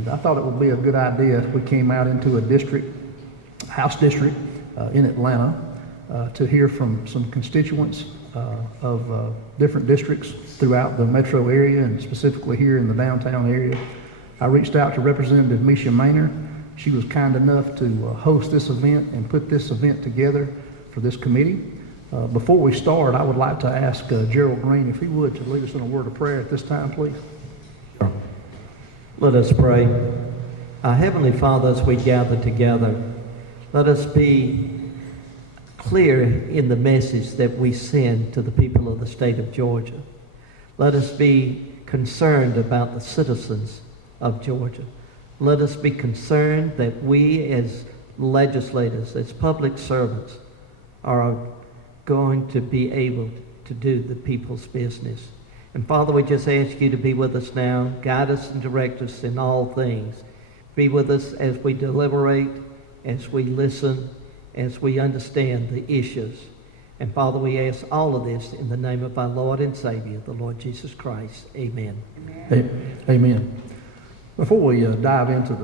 And I thought it would be a good idea if we came out into a district, House district in Atlanta to hear from some constituents of different districts throughout the metro area and specifically here in the downtown area. I reached out to Representative MESHA MAINOR. She was kind enough to host this event and put this event together for this committee. Before we start, I would like to ask Gerald Green, if he would, to lead us in a word of prayer at this time, please. Sure. Let us pray. Our Heavenly Father, as we gather together, let us be clear in the message that we send to the people of the state of Georgia. Let us be concerned about the citizens of Georgia. Let us be concerned that we as legislators, as public servants, are going to be able to do the people's business. And Father, we just ask you to be with us now, guide us and direct us in all things. Be with us as we deliberate, as we listen, as we understand the issues. And Father, we ask all of this in the name of our Lord and Savior, the Lord Jesus Christ. Amen. Amen. Amen. Before we dive into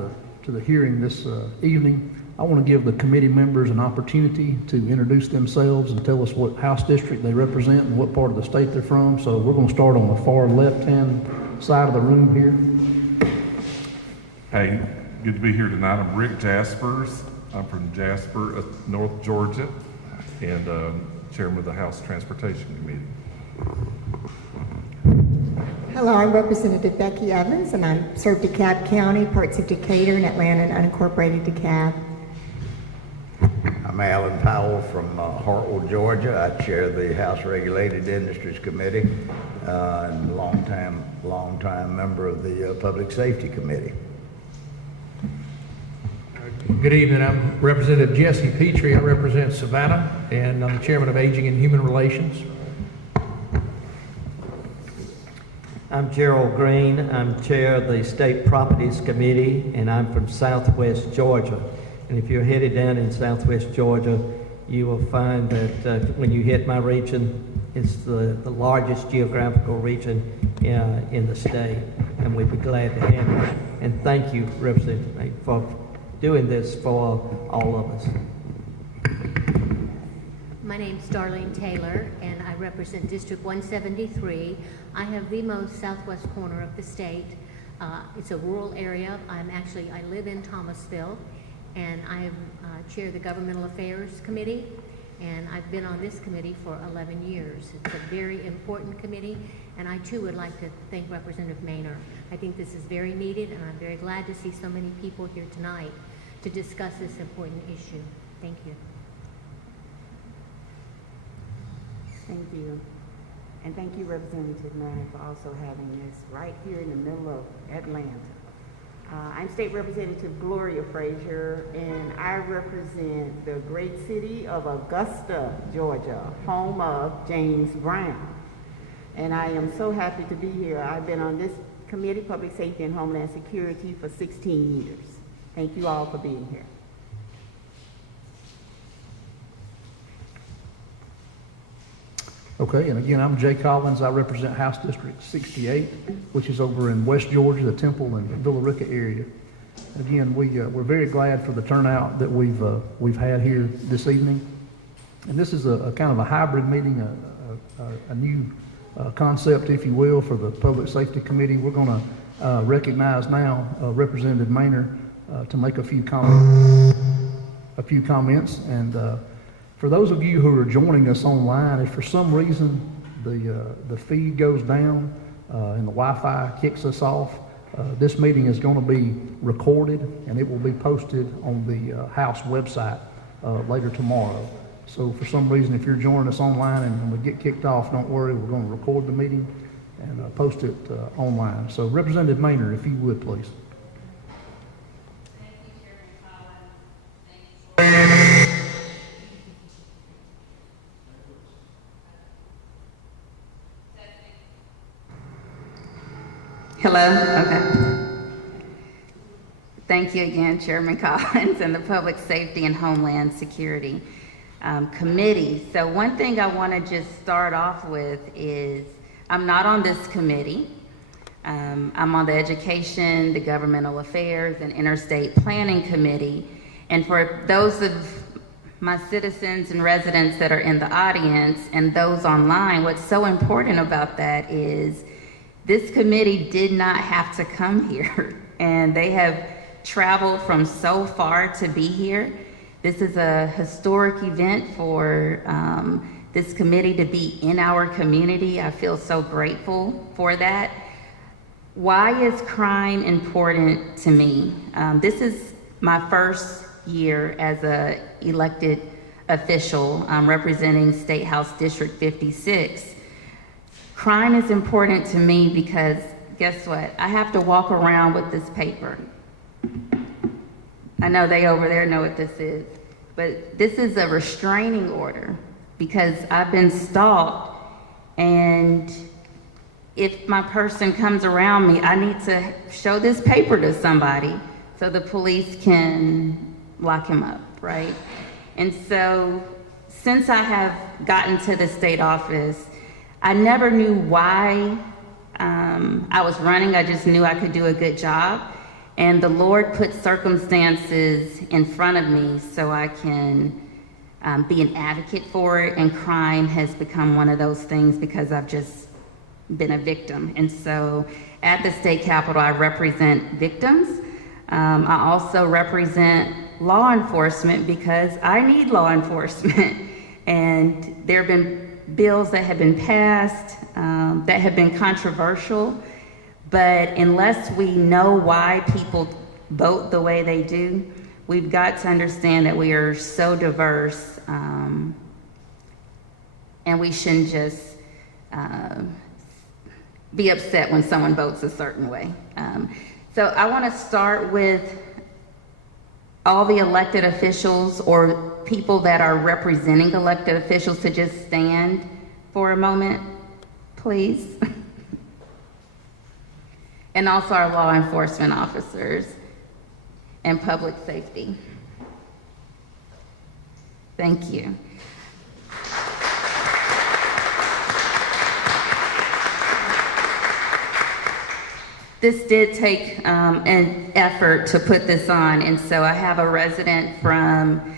the hearing this evening, I want to give the committee members an opportunity to introduce themselves and tell us what House district they represent and what part of the state they're from. So we're going to start on the far left-hand side of the room here. Hey, good to be here tonight. I'm Rick Jaspers. I'm from Jasper, North Georgia, and chairman of the House Transportation Committee. Hello, I'm Representative Becky Evans, and I serve DeKalb County, parts of Decatur, and Atlanta, and unincorporated DeKalb. I'm Alan Powell from Hartwell, Georgia. I chair the House Regulated Industries Committee and long-time member of the Public Safety Committee. Good evening. I'm Representative Jesse Petrie. I represent Savannah, and I'm the chairman of Aging and Human Relations. I'm Gerald Green. I'm chair of the State Properties Committee, and I'm from Southwest Georgia. And if you're headed down in Southwest Georgia, you will find that when you hit my region, it's the largest geographical region in the state, and we'd be glad to have you. And thank you, Representative, for doing this for all of us. My name's Darlene Taylor, and I represent District 173. I have the most southwest corner of the state. It's a rural area. I live in Thomasville, and I chair the Governmental Affairs Committee, and I've been on this committee for 11 years. It's a very important committee, and I too would like to thank Representative MAINOR. I think this is very needed, and I'm very glad to see so many people here tonight to discuss this important issue. Thank you. Thank you. And thank you, Representative MAINOR, for also having this right here in the middle of Atlanta. I'm State Representative Gloria Frazier, and I represent the great city of Augusta, Georgia, home of James Brown. And I am so happy to be here. I've been on this committee, Public Safety and Homeland Security, for 16 years. Thank you all for being here. Okay, and again, I'm Jay Collins. I represent House District 68, which is over in West Georgia, the Temple and Villa Rica area. Again, we're very glad for the turnout that we've had here this evening. And this is a kind of a hybrid meeting, a new concept, if you will, for the Public Safety Committee. We're going to recognize now Representative MAINOR to make a few comments. And for those of you who are joining us online, if for some reason the feed goes down and the Wi-Fi kicks us off, this meeting is going to be recorded and it will be posted on the House website later tomorrow. So for some reason, if you're joining us online and we get kicked off, don't worry, we're going to record the meeting and post it online. So Representative MAINOR, if you would, please. Thank you, Chairman Collins. Hello? Okay. Thank you again, Chairman Collins and the Public Safety and Homeland Security Committee. So one thing I want to just start off with is I'm not on this committee. I'm on the Education, the Governmental Affairs, and Interstate Planning Committee. And for those of my citizens and residents that are in the audience and those online, what's so important about that is this committee did not have to come here, and they have traveled from so far to be here. This is a historic event for this committee to be in our community. I feel so grateful for that. Why is crime important to me? This is my first year as an elected official representing State House District 56. Crime is important to me because guess what? I have to walk around with this paper. I know they over there know what this is, but this is a restraining order because I've been stalked, and if my person comes around me, I need to show this paper to somebody so the police can lock him up, right? And so since I have gotten to the state office, I never knew why I was running. I just knew I could do a good job. And the Lord put circumstances in front of me so I can be an advocate for it. And crime has become one of those things because I've just been a victim. And so at the state capitol, I represent victims. I also represent law enforcement because I need law enforcement. And there have been bills that have been passed that have been controversial, but unless we know why people vote the way they do, we've got to understand that we are so diverse, and we shouldn't just be upset when someone votes a certain way. So I want to start with all the elected officials or people that are representing elected officials to just stand for a moment, please. And also our law enforcement officers and public safety. Thank you. This did take an effort to put this on, and so I have a resident from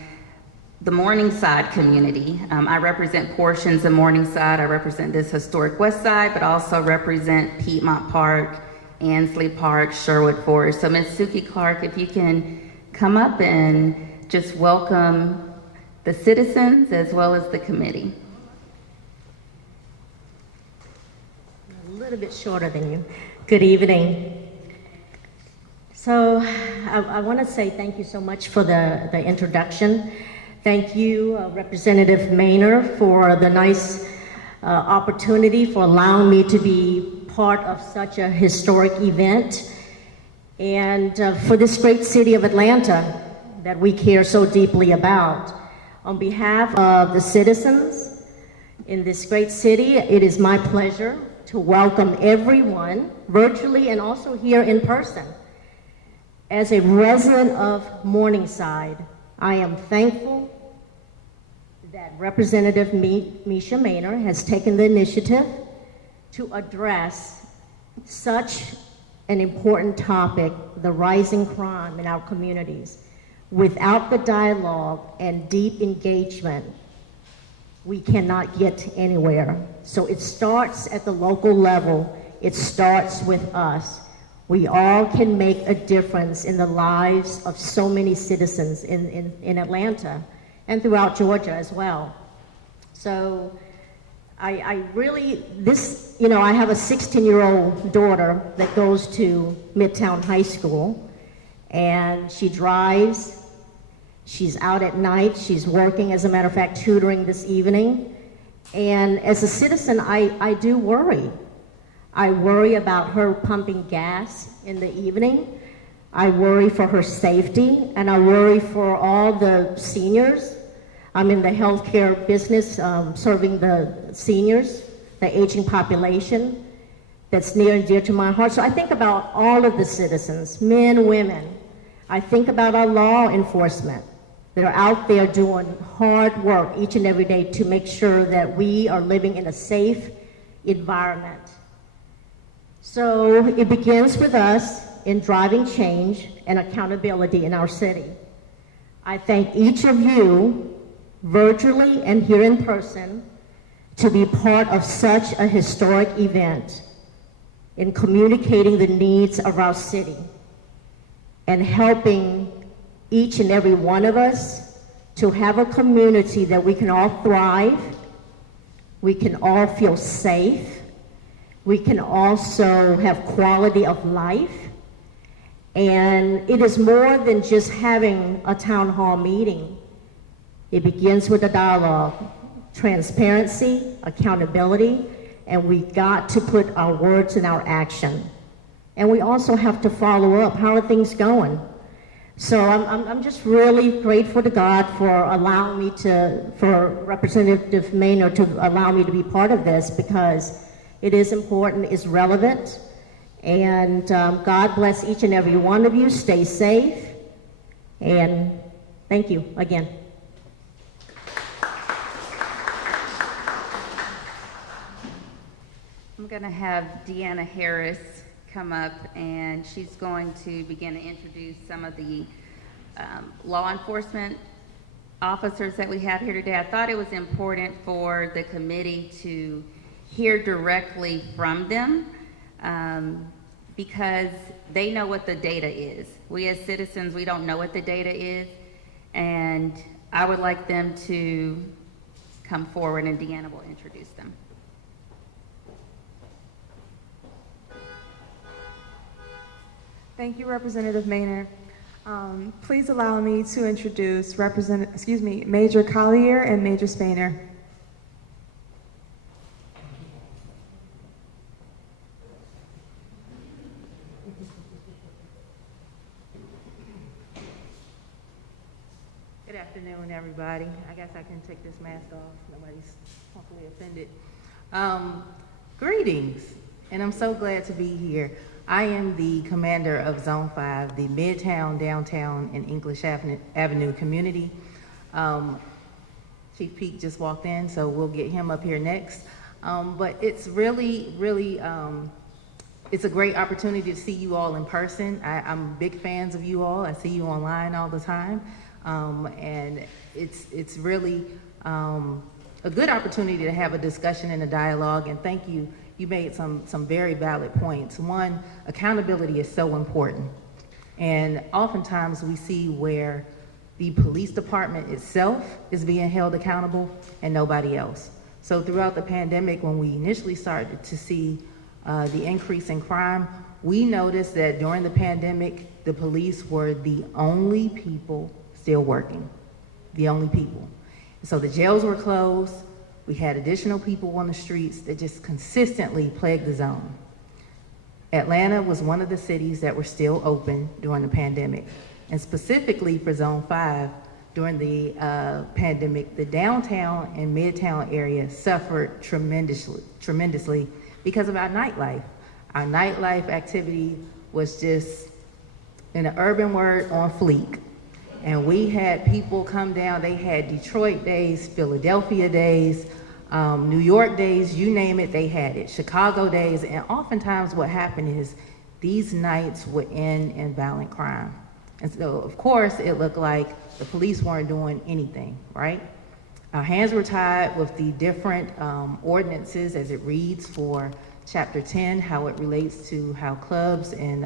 the Morningside community. I represent portions of Morningside. I represent this historic West Side, but also represent Piedmont Park, Ansley Park, Sherwood Forest. So Ms. Suki Clark, if you can come up and just welcome the citizens as well as the committee. A little bit shorter than you. Good evening. So I want to say thank you so much for the introduction. Thank you, Representative MAINOR, for the nice opportunity for allowing me to be part of such a historic event, and for this great city of Atlanta that we care so deeply about. On behalf of the citizens in this great city, it is my pleasure to welcome everyone virtually and also here in person. As a resident of Morningside, I am thankful that Representative MESHA MAINOR has taken the initiative to address such an important topic, the rising crime in our communities. Without the dialogue and deep engagement, we cannot get anywhere. So it starts at the local level. It starts with us. We all can make a difference in the lives of so many citizens in Atlanta and throughout Georgia as well. So I really, I have a 16-year-old daughter that goes to Midtown High School, and she drives. She's out at night. She's working, as a matter of fact, tutoring this evening. And as a citizen, I do worry. I worry about her pumping gas in the evening. I worry for her safety, and I worry for all the seniors. I'm in the healthcare business, serving the seniors, the aging population. That's near and dear to my heart. So I think about all of the citizens, men, women. I think about our law enforcement that are out there doing hard work each and every day to make sure that we are living in a safe environment. So it begins with us in driving change and accountability in our city. I thank each of you, virtually and here in person, to be part of such a historic event in communicating the needs of our city and helping each and every one of us to have a community that we can all thrive, we can all feel safe, we can also have quality of life. And it is more than just having a town hall meeting. It begins with a dialogue, transparency, accountability, and we got to put our words in our action. And we also have to follow up. How are things going? So I'm just really grateful to God for allowing me for Representative MAINOR to allow me to be part of this, because it is important, it's relevant, and God bless each and every one of you. Stay safe, and thank you again. I'm going to have Deanna Harris come up, and she's going to begin to introduce some of the law enforcement officers that we have here today. I thought it was important for the committee to hear directly from them because they know what the data is. We as citizens, we don't know what the data is, and I would like them to come forward, and Deanna will introduce them. Thank you, Representative MAINOR. Please allow me to introduce Major Collier and Major Spainer. Good afternoon, everybody. I guess I can take this mask off. Nobody's hopefully offended. Greetings, and I'm so glad to be here. I am the commander of Zone 5, the Midtown, Downtown, and English Avenue community. Chief Peak just walked in, so we'll get him up here next. But it's really, it's a great opportunity to see you all in person. I'm big fans of you all. I see you online all the time. And it's really a good opportunity to have a discussion and a dialogue, and thank you. You made some very valid points. One, accountability is so important. And oftentimes we see where the police department itself is being held accountable and nobody else. So throughout the pandemic, when we initially started to see the increase in crime, we noticed that during the pandemic, the police were the only people still working, the only people. So the jails were closed. We had additional people on the streets that just consistently plagued the zone. Atlanta was one of the cities that were still open during the pandemic. And specifically for Zone 5, during the pandemic, the downtown and midtown area suffered tremendously because of our nightlife. Our nightlife activity was just, in an urban word, on fleek. And we had people come down. They had Detroit days, Philadelphia days, New York days, you name it, they had it. Chicago days, and oftentimes what happened is these nights would end in violent crime. And so, of course, it looked like the police weren't doing anything, right? Our hands were tied with the different ordinances as it reads for Chapter 10, how it relates to how clubs and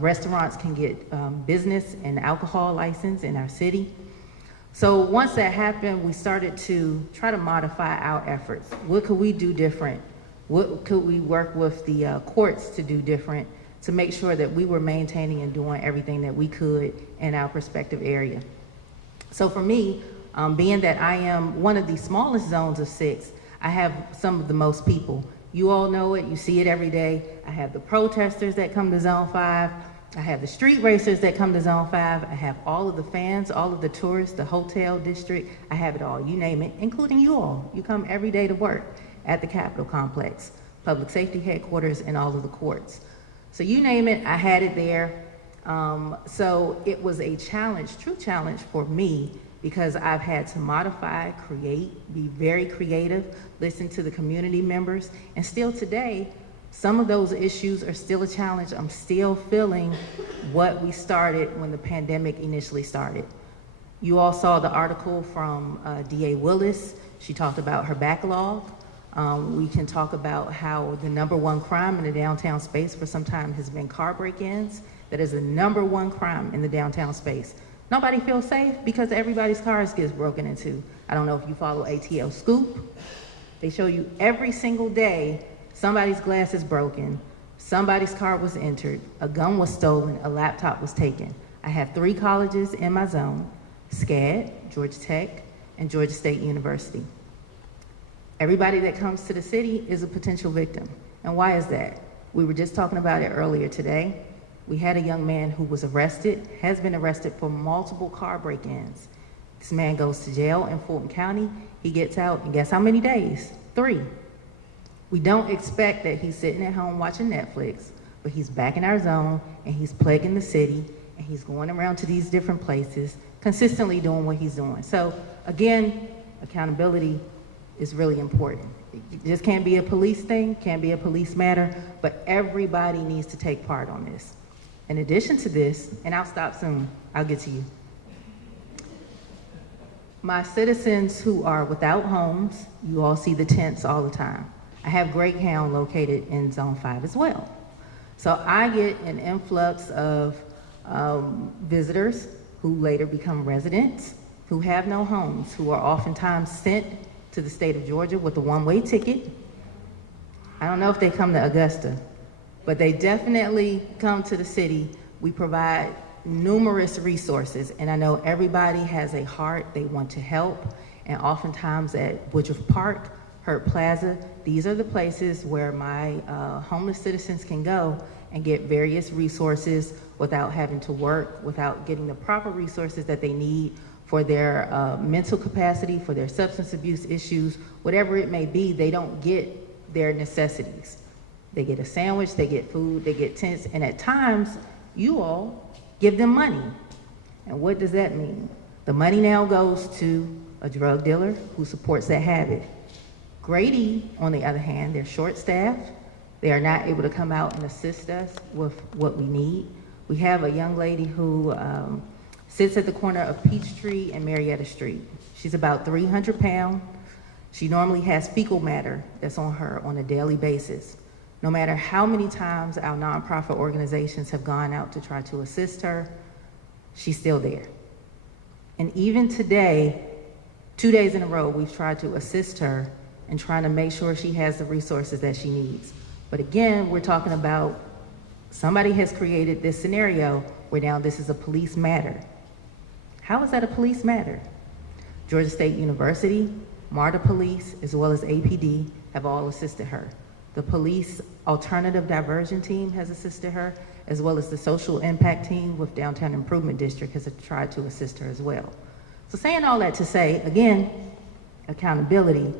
restaurants can get business and alcohol license in our city. So once that happened, we started to try to modify our efforts. What could we do different? What could we work with the courts to do different to make sure that we were maintaining and doing everything that we could in our respective area? So for me, being that I am one of the smallest zones of 6, I have some of the most people. You all know it, you see it every day. I have the protesters that come to Zone 5. I have the street racers that come to Zone 5. I have all of the fans, all of the tourists, the hotel district. I have it all, you name it, including you all. You come every day to work at the Capitol Complex, Public Safety Headquarters, and all of the courts. So you name it, I had it there. So it was a challenge, true challenge for me, because I've had to modify, create, be very creative, listen to the community members, and still today, Some of those issues are still a challenge. I'm still feeling what we started when the pandemic initially started. You all saw the article from DA Willis. She talked about her backlog. We can talk about how the #1 crime in the downtown space for some time has been car break-ins. That is the #1 crime in the downtown space. Nobody feels safe because everybody's cars gets broken into. I don't know if you follow ATL Scoop. They show you every single day somebody's glass is broken, somebody's car was entered, a gun was stolen, a laptop was taken. I have 3 colleges in my zone: SCAD, Georgia Tech, and Georgia State University. Everybody that comes to the city is a potential victim. And why is that? We were just talking about it earlier today. We had a young man who was arrested, has been arrested for multiple car break-ins. This man goes to jail in Fulton County. He gets out, and guess how many days? 3. We don't expect that he's sitting at home watching Netflix, but he's back in our zone, and he's plaguing the city, and he's going around to these different places, consistently doing what he's doing. So again, accountability is really important. It just can't be a police thing, can't be a police matter, but everybody needs to take part on this. In addition to this, and I'll stop soon, I'll get to you. My citizens who are without homes, you all see the tents all the time. I have Greyhound located in Zone 5 as well. So I get an influx of visitors who later become residents, who have no homes, who are oftentimes sent to the state of Georgia with a one-way ticket. I don't know if they come to Augusta, but they definitely come to the city. We provide numerous resources, and I know everybody has a heart, they want to help, and oftentimes at Woodruff Park, Hurt Plaza, these are the places where my homeless citizens can go and get various resources without having to work, without getting the proper resources that they need for their mental capacity, for their substance abuse issues, whatever it may be. They don't get their necessities. They get a sandwich, they get food, they get tents, and at times, you all give them money. And what does that mean? The money now goes to a drug dealer who supports that habit. Grady, on the other hand, they're short-staffed. They are not able to come out and assist us with what we need. We have a young lady who sits at the corner of Peachtree and Marietta Street. She's about 300 pounds. She normally has fecal matter that's on her on a daily basis. No matter how many times our nonprofit organizations have gone out to try to assist her, she's still there. And even today, 2 days in a row, we've tried to assist her and trying to make sure she has the resources that she needs. But again, we're talking about somebody has created this scenario where now this is a police matter. How is that a police matter? Georgia State University, MARTA Police, as well as APD have all assisted her. The police alternative diversion team has assisted her, as well as the social impact team with Downtown Improvement District has tried to assist her as well. So saying all that to say, again, accountability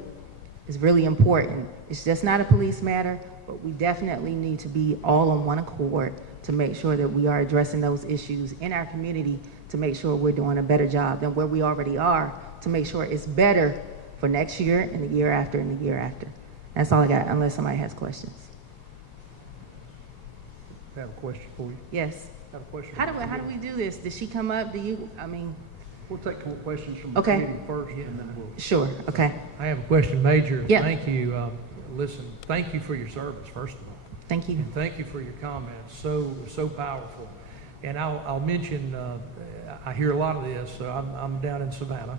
is really important. It's just not a police matter, but we definitely need to be all on one accord to make sure that we are addressing those issues in our community, to make sure we're doing a better job than where we already are, to make sure it's better for next year and the year after and the year after. That's all I got, unless somebody has questions. I have a question for you. Yes. I have a question. How do we do this? Did she come up? Do you, I mean? We'll take questions from the Okay. committee first, and then we'll. Sure, okay. I have a question, Major. Yeah. Thank you. Listen, thank you for your service, first of all. Thank you. And thank you for your comments. So powerful. And I'll mention, I hear a lot of this. I'm down in Savannah,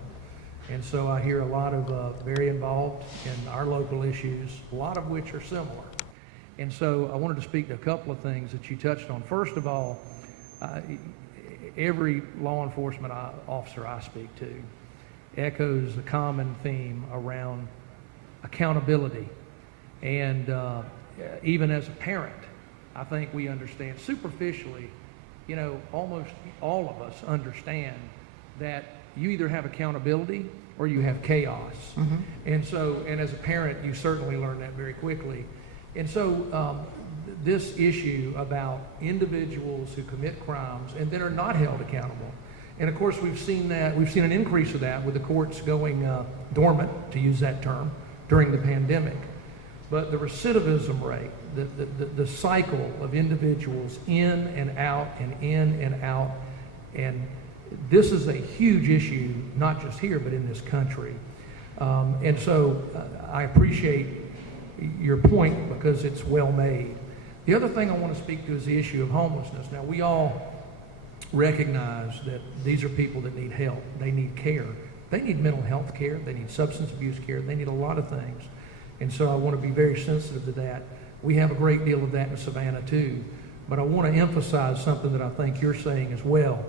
and so I hear a lot of very involved in our local issues, a lot of which are similar. And so I wanted to speak to a couple of things that you touched on. First of all, every law enforcement officer I speak to echoes a common theme around accountability. And even as a parent, I think we understand superficially, you know, almost all of us understand that you either have accountability or you have chaos. Mm-hmm. And as a parent, you certainly learn that very quickly. And so this issue about individuals who commit crimes and then are not held accountable. And of course, we've seen an increase of that with the courts going dormant, to use that term, during the pandemic. But the recidivism rate, the cycle of individuals in and out and in and out, and this is a huge issue, not just here, but in this country. And so I appreciate your point because it's well made. The other thing I want to speak to is the issue of homelessness. Now, we all recognize that these are people that need help. They need care. They need mental health care. They need substance abuse care. They need a lot of things. And so I want to be very sensitive to that. We have a great deal of that in Savannah too. But I want to emphasize something that I think you're saying as well.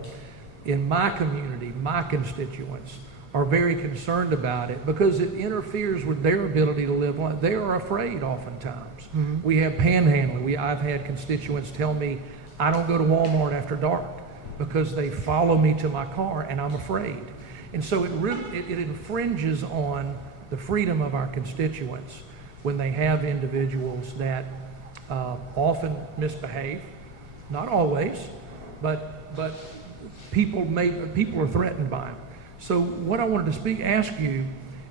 In my community, my constituents are very concerned about it because it interferes with their ability to live life. They are afraid oftentimes. Mm-hmm. We have panhandling. I've had constituents tell me, I don't go to Walmart after dark because they follow me to my car and I'm afraid. And so it infringes on the freedom of our constituents when they have individuals that often misbehave, not always, but people are threatened by them. So what I wanted to ask you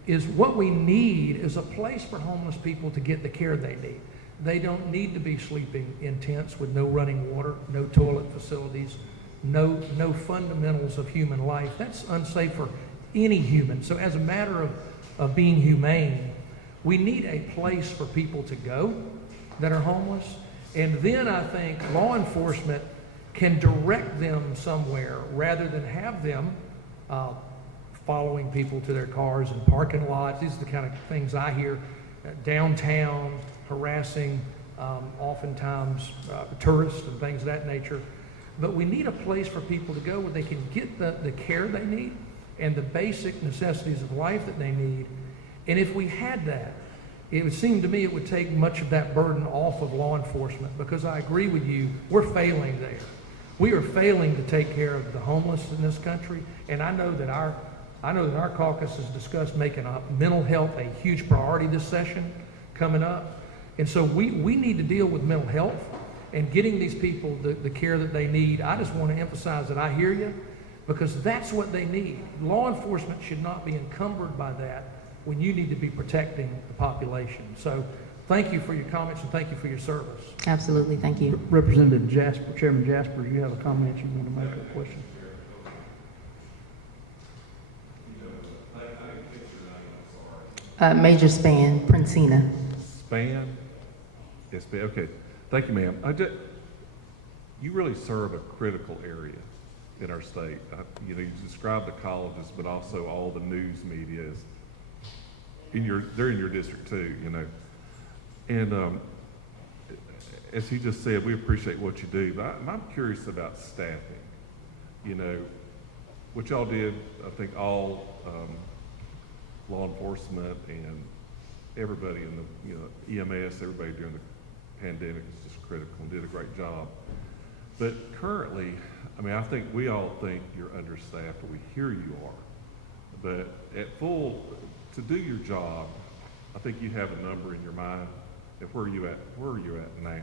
is what we need is a place for homeless people to get the care they need. They don't need to be sleeping in tents with no running water, no toilet facilities, no fundamentals of human life. That's unsafe for any human. So as a matter of being humane, we need a place for people to go that are homeless. And then I think law enforcement can direct them somewhere rather than have them following people to their cars and parking lots. These are the kind of things I hear downtown, harassing oftentimes tourists and things of that nature. But we need a place for people to go where they can get the care they need and the basic necessities of life that they need. And if we had that, it would seem to me it would take much of that burden off of law enforcement, because I agree with you, we're failing there. We are failing to take care of the homeless in this country, and I know that our caucus has discussed making mental health a huge priority this session coming up. And so we need to deal with mental health and getting these people the care that they need. I just want to emphasize that I hear you, because that's what they need. Law enforcement should not be encumbered by that when you need to be protecting the population. So thank you for your comments and thank you for your service. Absolutely, thank you. Representative Jasper, Chairman Jasper, you have a comment you want to make, a question? Major Span, Princina. Span? Yes, Span. Okay. Thank you, ma'am. You really serve a critical area in our state. You described the colleges, but also all the news media is they're in your district too, And as he just said, we appreciate what you do, but I'm curious about staffing. What y'all did, I think all law enforcement and everybody in the EMS, everybody during the pandemic is just critical and did a great job. But currently, I think we all think you're understaffed, or we hear you are. But to do your job, I think you have a number in your mind. Where are you at now?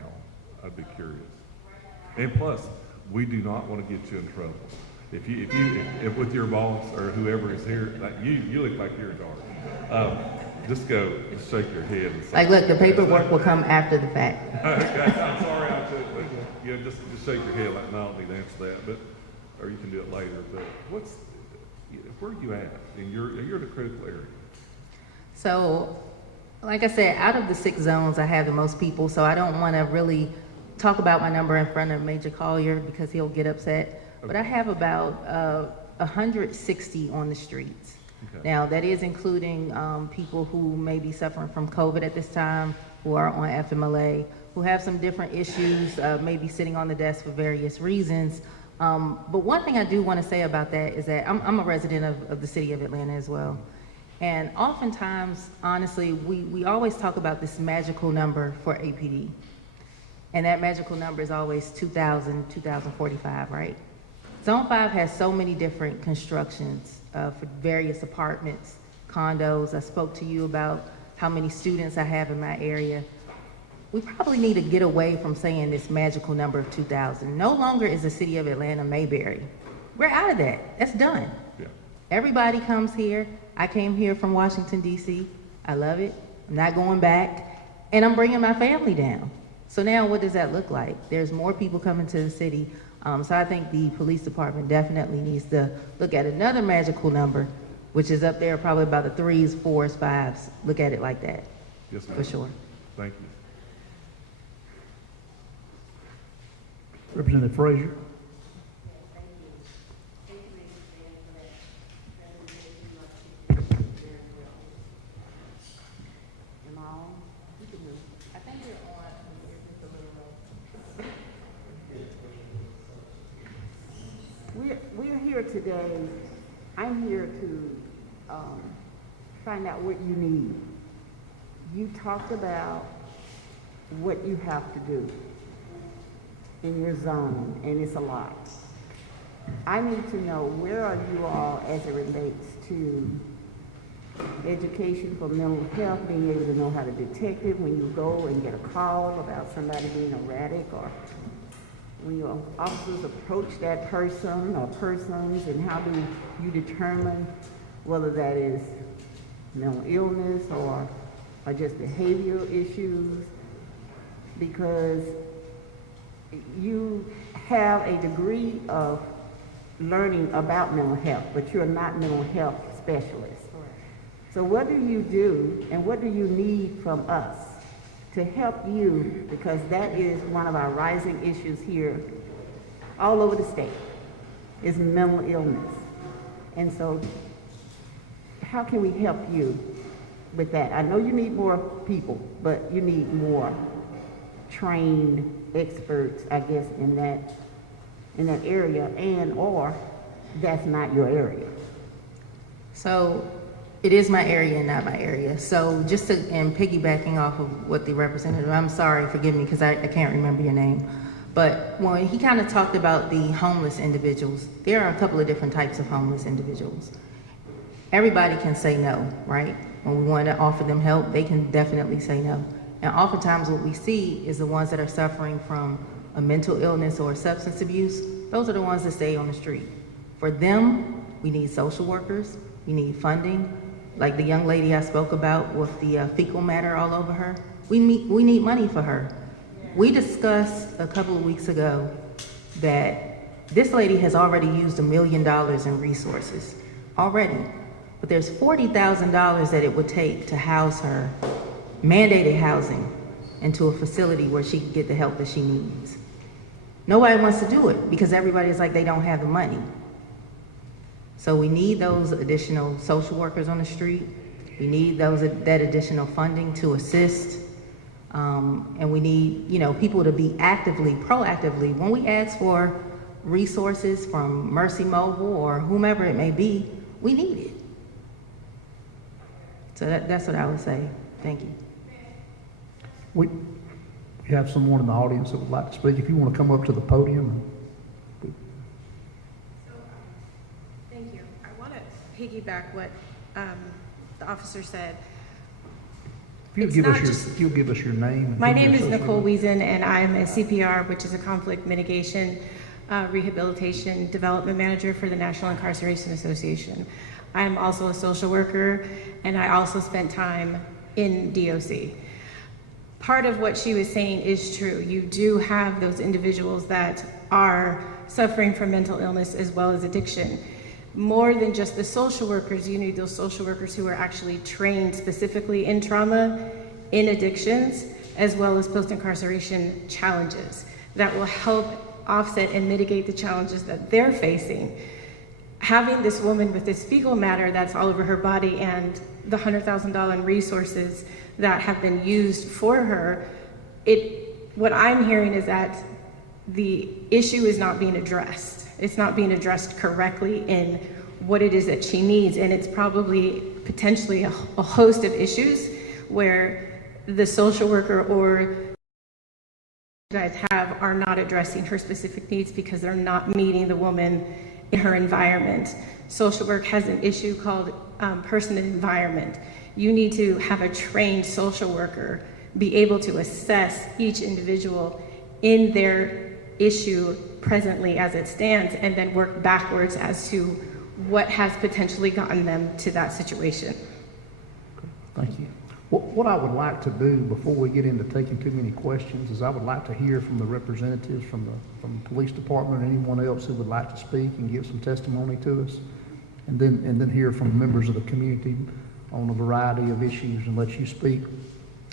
I'd be curious. And plus, we do not want to get you in trouble. If with your boss or whoever is here, like you look like you're a guard. Just shake your head. And say, look, the paperwork will come after the fact. Okay, I'm sorry I took it. Just shake your head like, no, I don't need to answer that. Or you can do it later. But where are you at? And you're in a critical area. So, like I said, out of the 6 zones, I have the most people, so I don't want to really talk about my number in front of Major Collier because he'll get upset. Okay. But I have about 160 on the streets. Okay. Now, that is including people who may be suffering from COVID at this time, who are on FMLA, who have some different issues, maybe sitting on the desk for various reasons. But one thing I do want to say about that is that I'm a resident of the city of Atlanta as well. And oftentimes, honestly, we always talk about this magical number for APD. And that magical number is always 2,000, 2,045, right? Zone 5 has so many different constructions for various apartments, condos. I spoke to you about how many students I have in my area. We probably need to get away from saying this magical number of 2,000. No longer is the city of Atlanta Mayberry. We're out of that. That's done. Yeah. Everybody comes here. I came here from Washington, D.C. I love it. I'm not going back. and I'm bringing my family down. So now what does that look like? There's more people coming to the city. So I think the police department definitely needs to look at another magical number, which is up there probably about the 3s, 4s, 5s. Look at it like that. Yes, ma'am. For sure. Thank you. Representative Frazier. We're here today, I'm here to find out what you need. You talked about what you have to do in your zone, and it's a lot. I need to know, where are you all as it relates to education for mental health, being able to know how to detect it when you go and get a call about somebody being erratic, or when your officers approach that person or persons, and how do you determine whether that is mental illness or just behavioral issues? Because you have a degree of learning about mental health, but you're not mental health specialists. So what do you do, and what do you need from us to help you, because that is one of our rising issues here all over the state, is mental illness. And so how can we help you with that? I know you need more people, but you need more trained experts, I guess, in that area, and or that's not your area. So it is my area and not my area. So just to, and piggybacking off of what the representative, I'm sorry, forgive me, because I can't remember your name. But when he kind of talked about the homeless individuals, there are a couple of different types of homeless individuals. Everybody can say no, right? When we want to offer them help, they can definitely say no. And oftentimes what we see is the ones that are suffering from a mental illness or substance abuse, those are the ones that stay on the street. For them, we need social workers, we need funding. Like the young lady I spoke about with the fecal matter all over her, we need money for her. We discussed a couple of weeks ago that this lady has already used $1 million in resources already, but there's $40,000 that it would take to house her, mandated housing, into a facility where she can get the help that she needs. Nobody wants to do it because everybody's like, they don't have the money. So we need those additional social workers on the street. We need that additional funding to assist. And we need, people to be proactively, when we ask for resources from Mercy Mobile or whomever it may be, we need it. So that's what I would say. Thank you. We have someone in the audience that would like to speak. If you want to come up to the podium. Thank you. I want to piggyback what the officer said. If you'll give us your name. My name is Nicole Wiesen, and I'm a CPR, which is a conflict mitigation, rehabilitation development manager for the National Incarceration Association. I'm also a social worker, and I also spent time in DOC. Part of what she was saying is true. You do have those individuals that are suffering from mental illness as well as addiction. More than just the social workers, you need those social workers who are actually trained specifically in trauma, in addictions, as well as post-incarceration challenges that will help offset and mitigate the challenges that they're facing. Having this woman with this fecal matter that's all over her body and the $100,000 in resources that have been used for her, what I'm hearing is that the issue is not being addressed. It's not being addressed correctly in what it is that she needs, and it's probably potentially a host of issues where the social worker or you guys are not addressing her specific needs because they're not meeting the woman in her environment. Social work has an issue called person and environment. You need to have a trained social worker be able to assess each individual in their issue presently as it stands, and then work backwards as to what has potentially gotten them to that situation. Thank you. what I would like to do before we get into taking too many questions is I would like to hear from the representatives from the police department or anyone else who would like to speak and give some testimony to us, and then hear from members of the community on a variety of issues and let you speak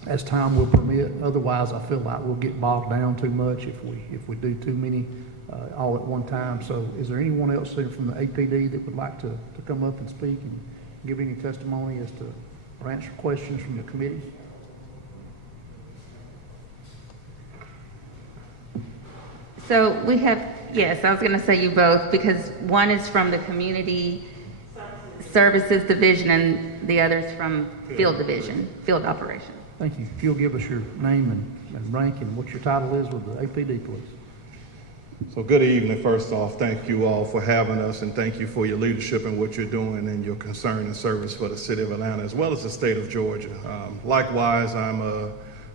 as time will permit. Otherwise, I feel like we'll get bogged down too much if we do too many all at one time. So is there anyone else there from the APD that would like to come up and speak and give any testimony as to or answer questions from the committee? So we have, yes, I was going to say you both, because one is from the Community Services Division and the other is from Field Division, Field Operations. Thank you. If you'll give us your name and rank and what your title is with the APD, please. So good evening. First off, thank you all for having us, and thank you for your leadership and what you're doing and your concern and service for the city of Atlanta as well as the state of Georgia. Likewise,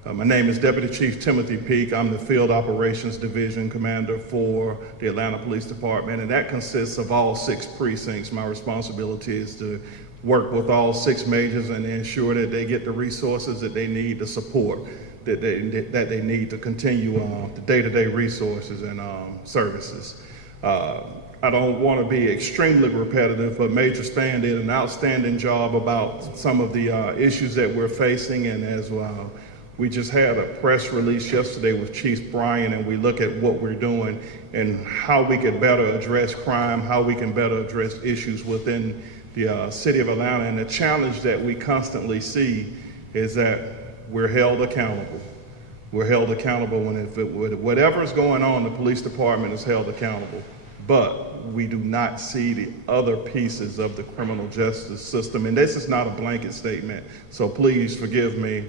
my name is Deputy Chief Timothy Peak. I'm the Field Operations Division Commander for the Atlanta Police Department, and that consists of all 6 precincts. My responsibility is to work with all 6 majors and ensure that they get the resources that they need, the support that they need to continue the day-to-day resources and services. I don't want to be extremely repetitive, but Major Span did an outstanding job about some of the issues that we're facing, and as well, we just had a press release yesterday with Chief Bryan, and we look at what we're doing and how we can better address crime, how we can better address issues within the city of Atlanta. And the challenge that we constantly see is that we're held accountable. We're held accountable when whatever is going on, the police department is held accountable. But we do not see the other pieces of the criminal justice system. And this is not a blanket statement, so please forgive me.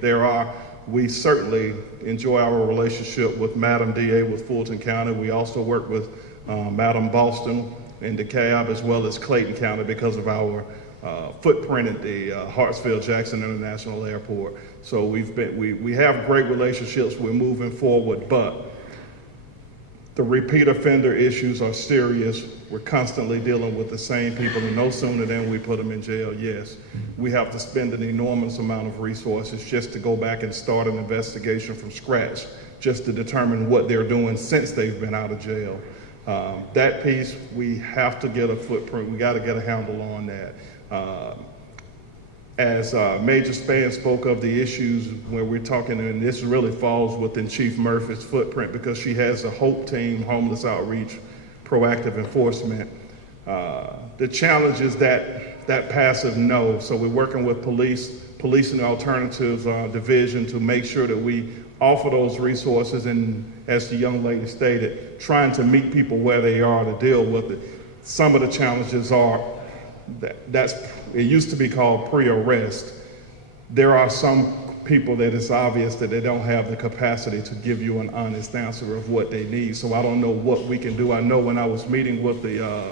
We certainly enjoy our relationship with Madam DA with Fulton County. We also work with Madam Boston in DeKalb as well as Clayton County because of our footprint at the Hartsfield-Jackson International Airport. So we have great relationships. We're moving forward, but the repeat offender issues are serious. We're constantly dealing with the same people, and no sooner than we put them in jail, yes, we have to spend an enormous amount of resources just to go back and start an investigation from scratch, just to determine what they're doing since they've been out of jail. That piece, we have to get a footprint. We got to get a handle on that. As Major Span spoke of the issues where we're talking, and this really falls within Chief Murphy's footprint because she has a HOPE team, Homeless Outreach, Proactive Enforcement. The challenge is that passive no. So we're working with Policing Alternatives Division to make sure that we offer those resources, and as the young lady stated, trying to meet people where they are to deal with it. Some of the challenges are it used to be called pre-arrest. There are some people that it's obvious that they don't have the capacity to give you an honest answer of what they need. So I don't know what we can do. I know when I was meeting with the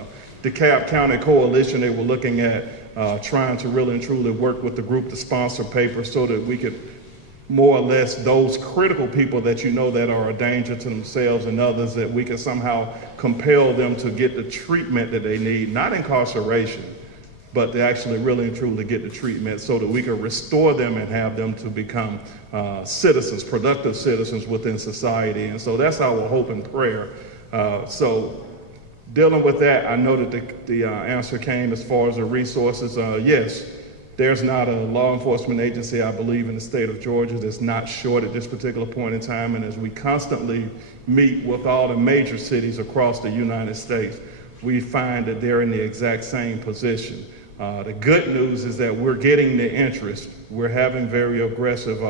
DeKalb County Coalition, they were looking at trying to really and truly work with the group to sponsor papers so that we could more or less those critical people that you know that are a danger to themselves and others, that we can somehow compel them to get the treatment that they need, not incarceration, but to actually really and truly get the treatment so that we can restore them and have them to become citizens, productive citizens within society. And so that's our hope and prayer. So dealing with that, I know that the answer came as far as the resources. Yes, there's not a law enforcement agency, I believe, in the state of Georgia that's not short at this particular point in time. And as we constantly meet with all the major cities across the United States, we find that they're in the exact same position. The good news is that we're getting the interest. We're having very aggressive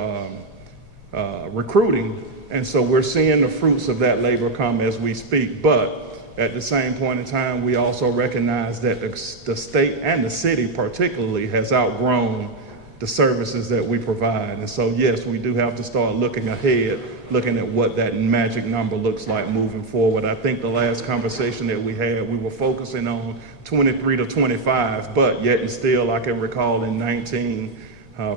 recruiting, and so we're seeing the fruits of that labor come as we speak. But at the same point in time, we also recognize that the state and the city particularly has outgrown the services that we provide. And so yes, we do have to start looking ahead, looking at what that magic number looks like moving forward. I think the last conversation that we had, we were focusing on 23 to 25, but yet and still I can recall in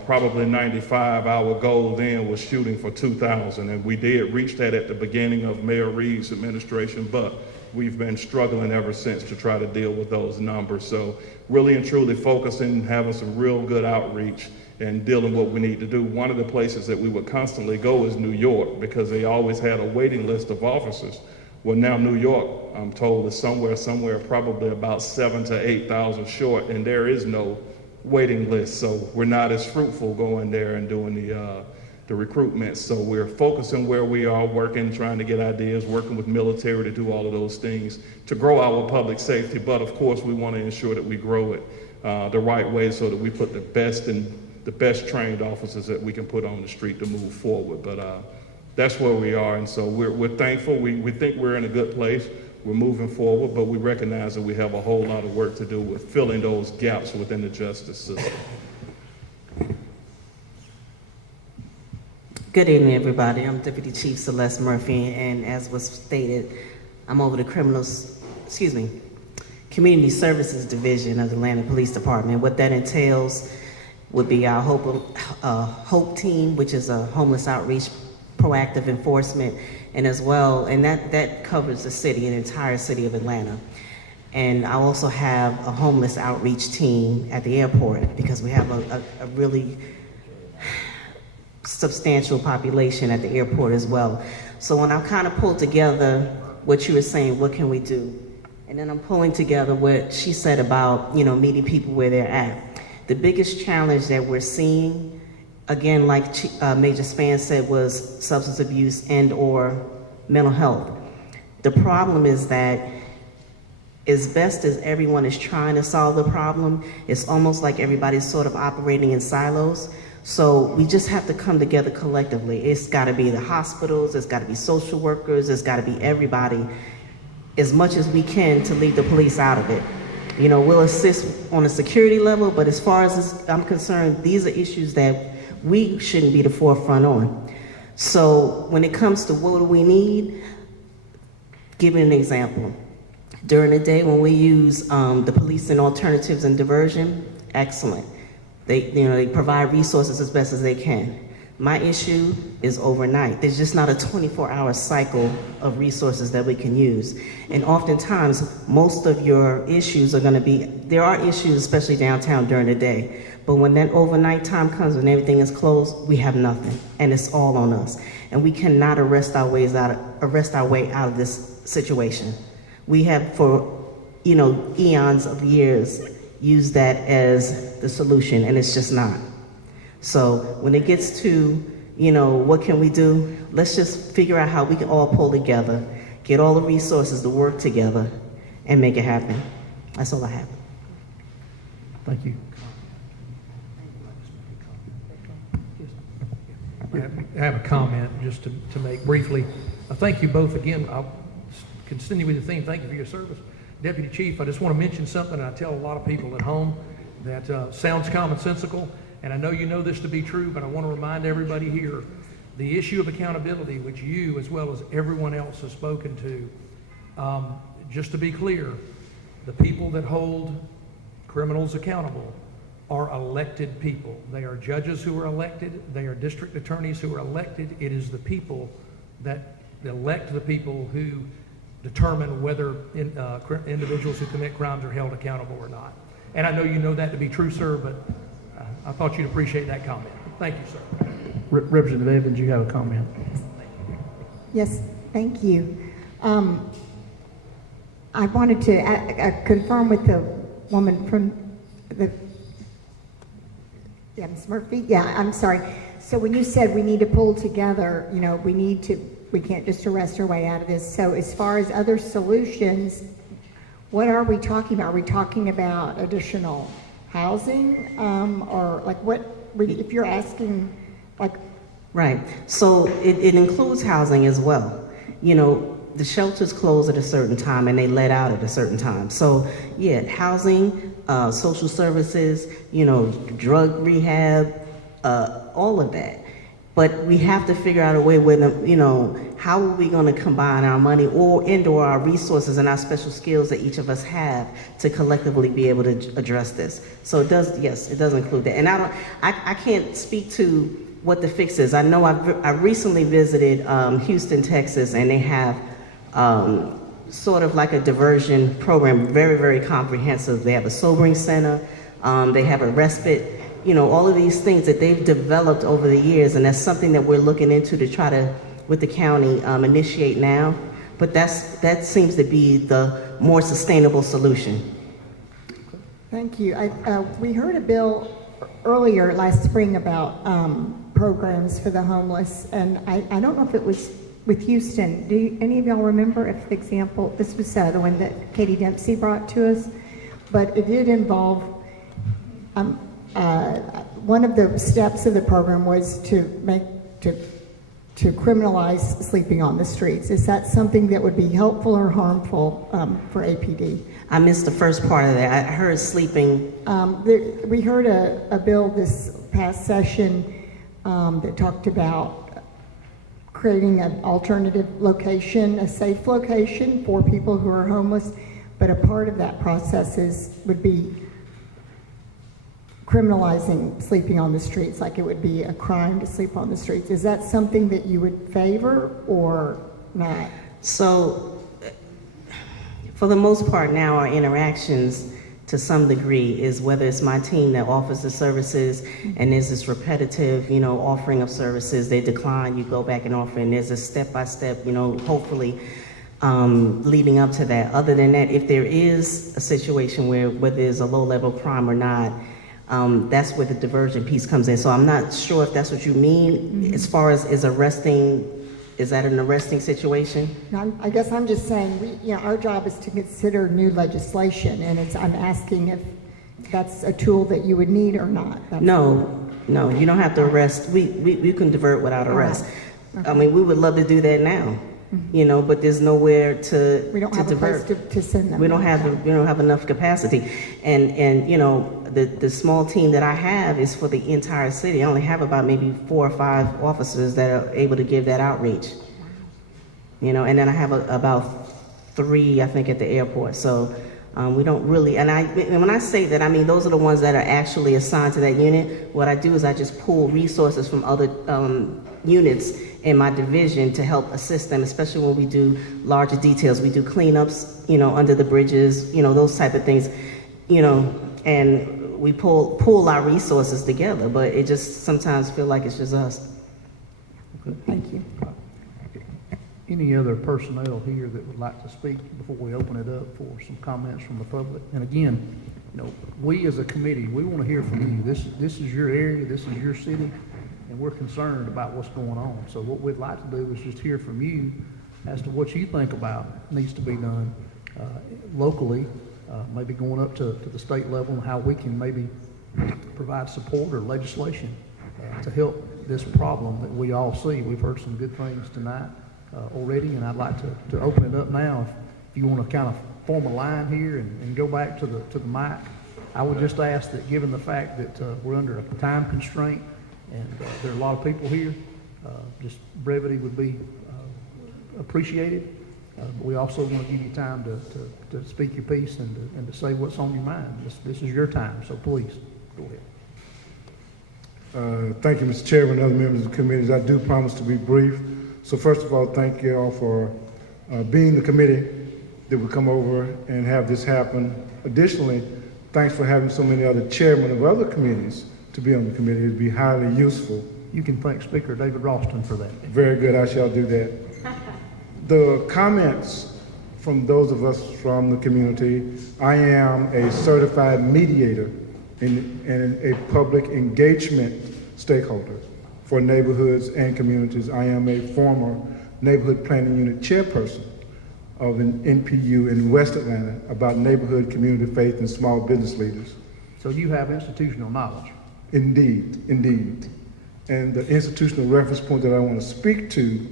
probably 95, our goal then was shooting for 2,000, and we did reach that at the beginning of Mayor Reed's administration, but we've been struggling ever since to try to deal with those numbers. So really and truly focusing, having some real good outreach, and dealing what we need to do. One of the places that we would constantly go is New York, because they always had a waiting list of officers. Well, now New York, I'm told, is somewhere probably about 7,000 to 8,000 short, and there is no waiting list. So we're not as fruitful going there and doing the recruitment. So we're focusing where we are, working, trying to get ideas, working with military to do all of those things to grow our public safety. But of course, we want to ensure that we grow it the right way, so that we put the best trained officers that we can put on the street to move forward. But that's where we are, and so we're thankful. We think we're in a good place. We're moving forward, but we recognize that we have a whole lot of work to do with filling those gaps within the justice system. Good evening, everybody. I'm Deputy Chief Celeste Murphy, and as was stated, I'm over the Community Services Division of the Atlanta Police Department. What that entails would be our HOPE team, which is a homeless outreach, proactive enforcement, and as well, and that covers the city, an entire city of Atlanta. And I also have a homeless outreach team at the airport, because we have a really substantial population at the airport as well. So when I kind of pulled together what you were saying, what can we do? And then I'm pulling together what she said about, meeting people where they're at. The biggest challenge that we're seeing, again, like Major Span said, was substance abuse and or mental health. The problem is that as best as everyone is trying to solve the problem, it's almost like everybody's sort of operating in silos. So we just have to come together collectively. It's gotta be the hospitals, it's gotta be social workers, it's gotta be everybody, as much as we can, to leave the police out of it. We'll assist on a security level, but as far as I'm concerned, these are issues that we shouldn't be the forefront on. So when it comes to what do we need, give you an example. During the day when we use the police in alternatives and diversion, excellent. They provide resources as best as they can. My issue is overnight. There's just not a 24-hour cycle of resources that we can use. And oftentimes, most of your issues are gonna be, there are issues, especially downtown during the day, but when that overnight time comes and everything is closed, we have nothing, and it's all on us. And we cannot arrest our way out of this situation. We have, for eons of years, used that as the solution, and it's just not. So when it gets to, what can we do? Let's just figure out how we can all pull together, get all the resources to work together, and make it happen. That's all I have. Thank you. I have a comment just to make briefly. Thank you both again. I'll continue with the theme. Thank you for your service. Deputy Chief, I just want to mention something I tell a lot of people at home that sounds commonsensical, and I know you know this to be true, but I want to remind everybody here, the issue of accountability, which you as well as everyone else has spoken to, just to be clear, the people that hold criminals accountable are elected people. They are judges who are elected. They are district attorneys who are elected. It is the people that elect the people who determine whether individuals who commit crimes are held accountable or not. And I know you know that to be true, sir, but I thought you'd appreciate that comment. Thank you, sir. Representative Evans, you have a comment. Yes, thank you. I wanted to confirm with the woman from Ms. Murphy? Yeah, I'm sorry. So when you said we need to pull together, we can't just arrest our way out of this. So as far as other solutions, what are we talking about? Are we talking about additional housing? Or like if you're asking, like... Right, so it includes housing as well. The shelters close at a certain time and they let out at a certain time. So yeah, housing, social services, drug rehab, all of that. But we have to figure out a way where, how are we going to combine our money or our resources and our special skills that each of us have to collectively be able to address this. So it does, yes, it does include that. And I can't speak to what the fix is. I know I recently visited Houston, Texas, and they have sort of like a diversion program, very, very comprehensive. They have a sobering center, they have a respite, all of these things that they've developed over the years, and that's something that we're looking into to try to, with the county, initiate now. But that seems to be the more sustainable solution. Thank you. We heard a bill earlier last spring about programs for the homeless, and I don't know if it was with Houston. Do any of y'all remember if the example, this was the one that Katie Dempsey brought to us, but it did involve, one of the steps of the program was to criminalize sleeping on the streets. Is that something that would be helpful or harmful for APD? I missed the first part of that. I heard sleeping. We heard a bill this past session that talked about creating an alternative location, a safe location for people who are homeless, but a part of that process would be criminalizing sleeping on the streets, like it would be a crime to sleep on the streets. Is that something that you would favor or not? So, for the most part now, our interactions to some degree is whether it's my team that offers the services and there's this repetitive, offering of services, they decline, you go back and offer, and there's a step-by-step, hopefully leading up to that. Other than that, if there is a situation where there's a low-level crime or not, that's where the diversion piece comes in. So I'm not sure if that's what you mean as far as is that an arresting situation? No, I guess I'm just saying, our job is to consider new legislation, and I'm asking if that's a tool that you would need or not. No, you don't have to arrest. We can divert without arrest. Okay. I mean, we would love to do that now, but there's nowhere to We don't have divert. a place to send them. We don't have enough capacity, and the small team that I have is for the entire city. I only have about maybe 4 or 5 officers that are able to give that outreach. And then I have about 3, I think, at the airport. So we don't really. And when I say that, I mean those are the ones that are actually assigned to that unit. What I do is I just pull resources from other units in my division to help assist them, especially when we do larger details. We do cleanups, under the bridges, those type of things, and we pull our resources together, but it just sometimes feel like it's just us. Okay. Thank you. Any other personnel here that would like to speak before we open it up for some comments from the public? And again, we as a committee, we want to hear from you. This is your area, this is your city, and we're concerned about what's going on. So what we'd like to do is just hear from you as to what you think about needs to be done locally, maybe going up to the state level, and how we can maybe provide support or legislation to help this problem that we all see. We've heard some good things tonight already, and I'd like to open it up now. If you want to kind of form a line here and go back to the mic, I would just ask that, given the fact that we're under a time constraint and there are a lot of people here, just brevity would be appreciated. But we also want to give you time to speak your piece and to say what's on your mind. This is your time, so please, go ahead. Thank you, Mr. Chairman and other members of the committees. I do promise to be brief. So first of all, thank you all for being the committee that would come over and have this happen. Additionally, thanks for having so many other chairmen of other committees to be on the committee. It would be highly useful. You can thank Speaker David Ralston for that. Very good, I shall do that. The comments from those of us from the community, I am a certified mediator and a public engagement stakeholder for neighborhoods and communities. I am a former neighborhood planning unit chairperson of an NPU in West Atlanta about neighborhood, community, faith, and small business leaders. So you have institutional knowledge. Indeed, indeed. And the institutional reference point that I want to speak to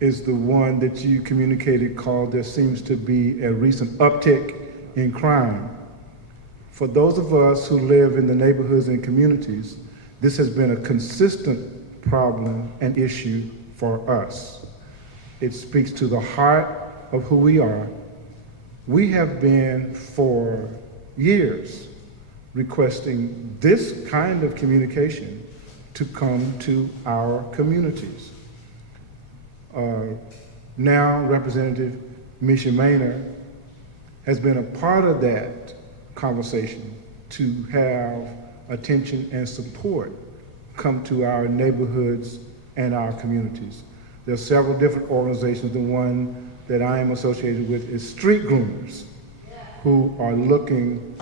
is the one that you communicated called there seems to be a recent uptick in crime. For those of us who live in the neighborhoods and communities, this has been a consistent problem and issue for us. It speaks to the heart of who we are. We have been for years requesting this kind of communication to come to our communities. Now Representative MESHA MAINOR has been a part of that conversation to have attention and support come to our neighborhoods and our communities. There are several different organizations. The one that I am associated with is Street Groomers, who are looking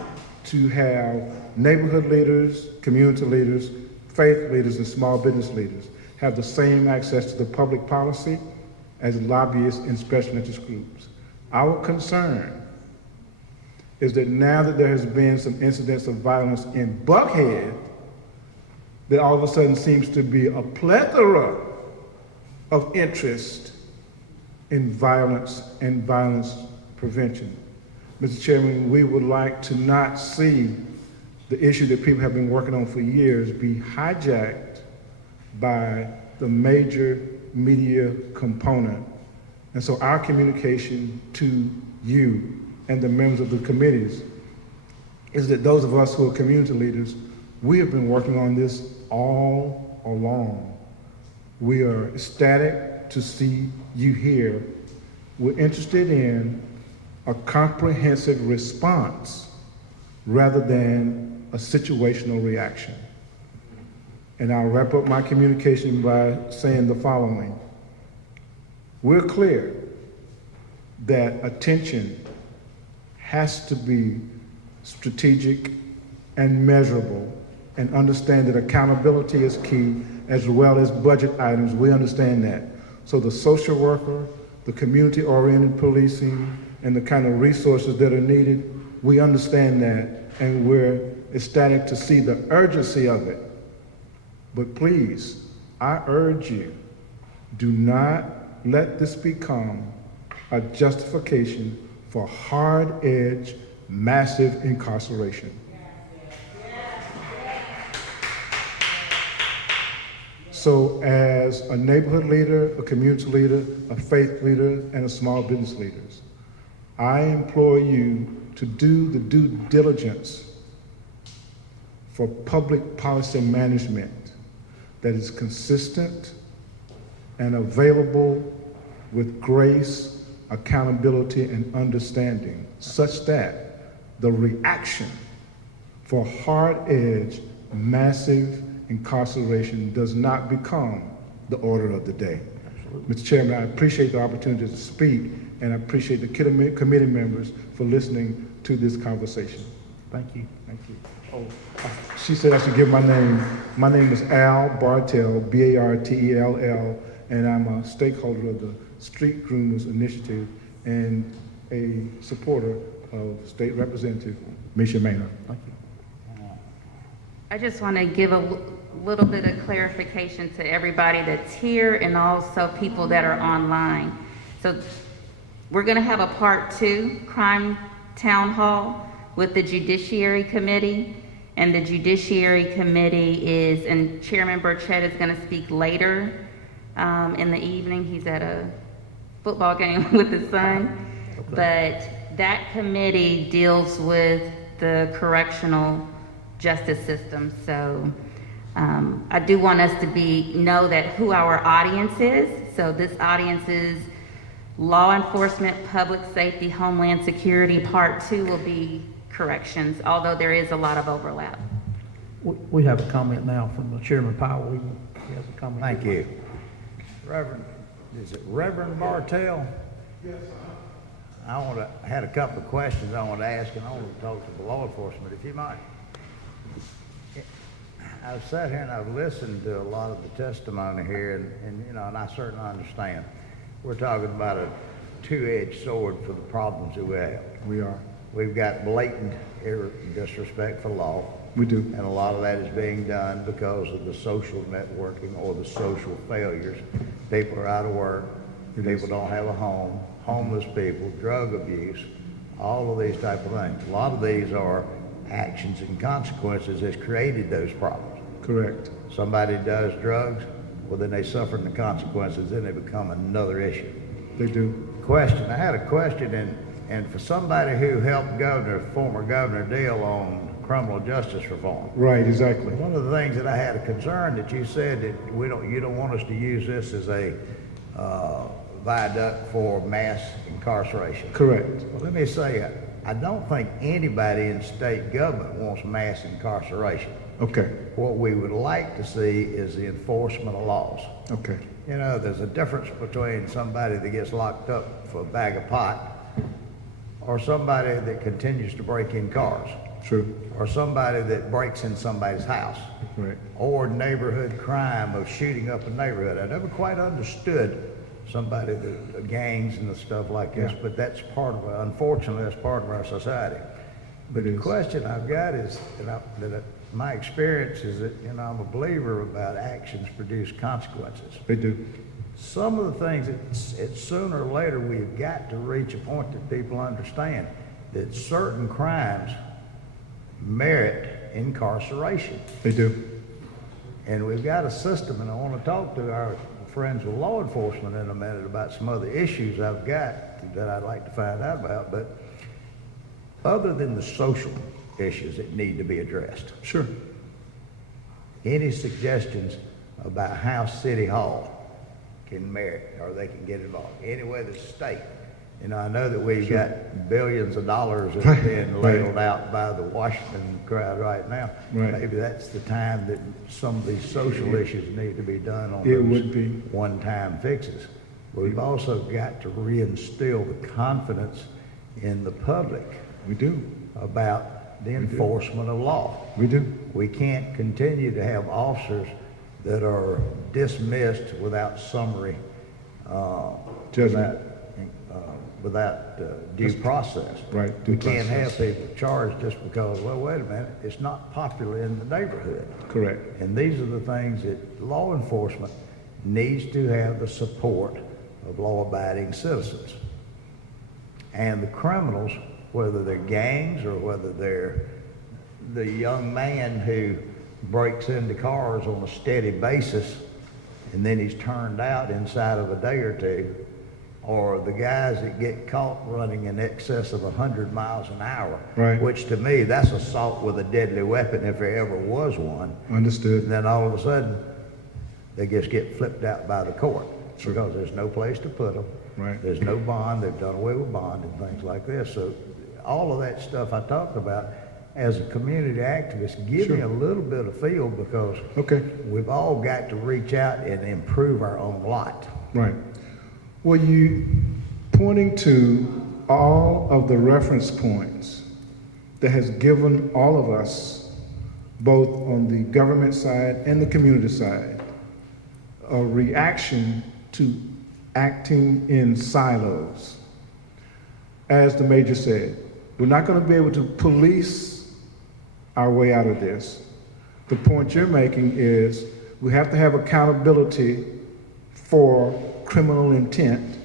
to have neighborhood leaders, community leaders, faith leaders, and small business leaders have the same access to the public policy as lobbyists and special interest groups. Our concern is that now that there has been some incidents of violence in Buckhead, that all of a sudden seems to be a plethora of interest in violence and violence prevention. Mr. Chairman, we would like to not see the issue that people have been working on for years be hijacked by the major media component. And so our communication to you and the members of the committees is that those of us who are community leaders, we have been working on this all along. We are ecstatic to see you here. We're interested in a comprehensive response rather than a situational reaction. And I'll wrap up my communication by saying the following. We're clear that attention has to be strategic and measurable, and understand that accountability is key, as well as budget items. We understand that. So the social worker, the community-oriented policing, and the kind of resources that are needed, we understand that, and we're ecstatic to see the urgency of it. But please, I urge you, do not let this become a justification for hard-edged, massive incarceration. So as a neighborhood leader, a community leader, a faith leader, and a small business leader, I implore you to do the due diligence for public policy management that is consistent and available with grace, accountability, and understanding, such that the reaction for hard-edged, massive incarceration does not become the order of the day. Absolutely. Mr. Chairman, I appreciate the opportunity to speak, and I appreciate the committee members for listening to this conversation. Thank you. Thank you. Oh, she said I should give my name. My name is Al Bartell, B-A-R-T-E-L-L, and I'm a stakeholder of the Street Groomers Initiative and a supporter of State Representative MESHA MAINOR. Thank you. I just want to give a little bit of clarification to everybody that's here and also people that are online. So we're going to have a part 2 crime town hall with the Judiciary Committee, and the Judiciary Committee is, and Chairman Burchett is going to speak later in the evening. He's at a football game with his son. Okay. But that committee deals with the correctional justice system. So I do want us to know that who our audience is. So this audience is law enforcement, public safety, homeland security. Part 2 will be corrections, although there is a lot of overlap. We have a comment now from Chairman Powell. He has a comment. Thank you. Reverend, is it Reverend Bartell? Yes. I had a couple of questions I want to ask, and I want to talk to the law enforcement, if you might. I've sat here and I've listened to a lot of the testimony here, and I certainly understand. We're talking about a two-edged sword for the problems that we have. We are. We've got blatant disrespect for law. We do. And a lot of that is being done because of the social networking or the social failures. People are out of work. People don't have a home. Homeless people, drug abuse, all of these type of things. A lot of these are actions and consequences that's created those problems. Correct. Somebody does drugs, well, then they suffer the consequences, then they become another issue. They do. Question. I had a question, and for somebody who helped former Governor Deal on criminal justice reform. Right, exactly. One of the things that I had a concern that you said that you don't want us to use this as a viaduct for mass incarceration. Correct. Well, let me say, I don't think anybody in state government wants mass incarceration. Okay. What we would like to see is the enforcement of laws. Okay. You know, there's a difference between somebody that gets locked up for a bag of pot or somebody that continues to break in cars. True. Or somebody that breaks in somebody's house. Right. Or neighborhood crime of shooting up a neighborhood. I never quite understood somebody, the gangs and the stuff like this, but that's part of, unfortunately, that's part of our society. But the question I've got is, my experience is that, you know, I'm a believer about actions produce consequences. They do. Some of the things, it's sooner or later we've got to reach a point that people understand that certain crimes merit incarceration. They do. And we've got a system, and I want to talk to our friends with law enforcement in a minute about some other issues I've got that I'd like to find out about. But other than the social issues that need to be addressed. Sure. Any suggestions about how City Hall can merit or they can get involved? Anyway, the state. You know, I know that we've got billions of dollars that's being ladled out by the Washington crowd right now. Right. Maybe that's the time that some of these social issues need to be done on It those would be. one-time fixes. We've also got to reinstill the confidence in the public. We do. About the enforcement of law. We do. We can't continue to have officers that are dismissed without summary, judgment. Without due process. Right. We can't have people charged just because, well, wait a minute, it's not popular in the neighborhood. Correct. And these are the things that law enforcement needs to have the support of law-abiding citizens. And the criminals, whether they're gangs or whether they're the young man who breaks into cars on a steady basis and then he's turned out inside of a day or two, or the guys that get caught running in excess of 100 miles an hour, right. Which to me, that's assault with a deadly weapon if there ever was one. Understood. And then all of a sudden, they just get flipped out by the court because there's no place to put them. Right. There's no bond. They've done away with bond and things like this. So all of that stuff I talked about, as a community activist, give me a little bit of feel because we've all got to reach out and improve our own lot. Right. Well, you pointing to all of the reference points that has given all of us, both on the government side and the community side, a reaction to acting in silos. As the Major said, we're not going to be able to police our way out of this. The point you're making is we have to have accountability for criminal intent,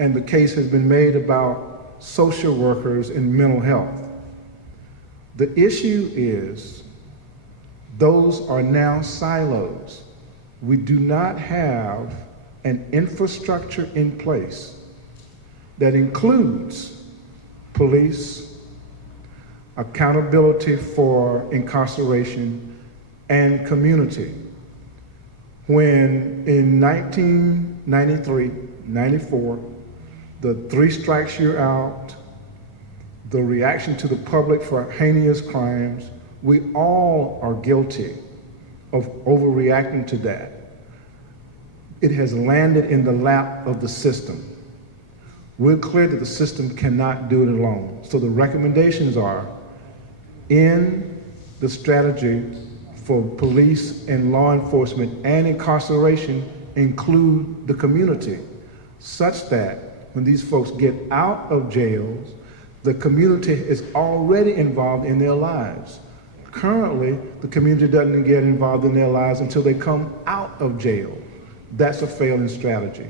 and the case has been made about social workers and mental health. The issue is those are now silos. We do not have an infrastructure in place that includes police, accountability for incarceration, and community. When in 1993, 94, the 3 strikes you're out, the reaction to the public for heinous crimes, we all are guilty of overreacting to that. It has landed in the lap of the system. We're clear that the system cannot do it alone. So the recommendations are, in the strategy for police and law enforcement and incarceration, include the community, such that when these folks get out of jails, the community is already involved in their lives. Currently, the community doesn't get involved in their lives until they come out of jail. That's a failing strategy.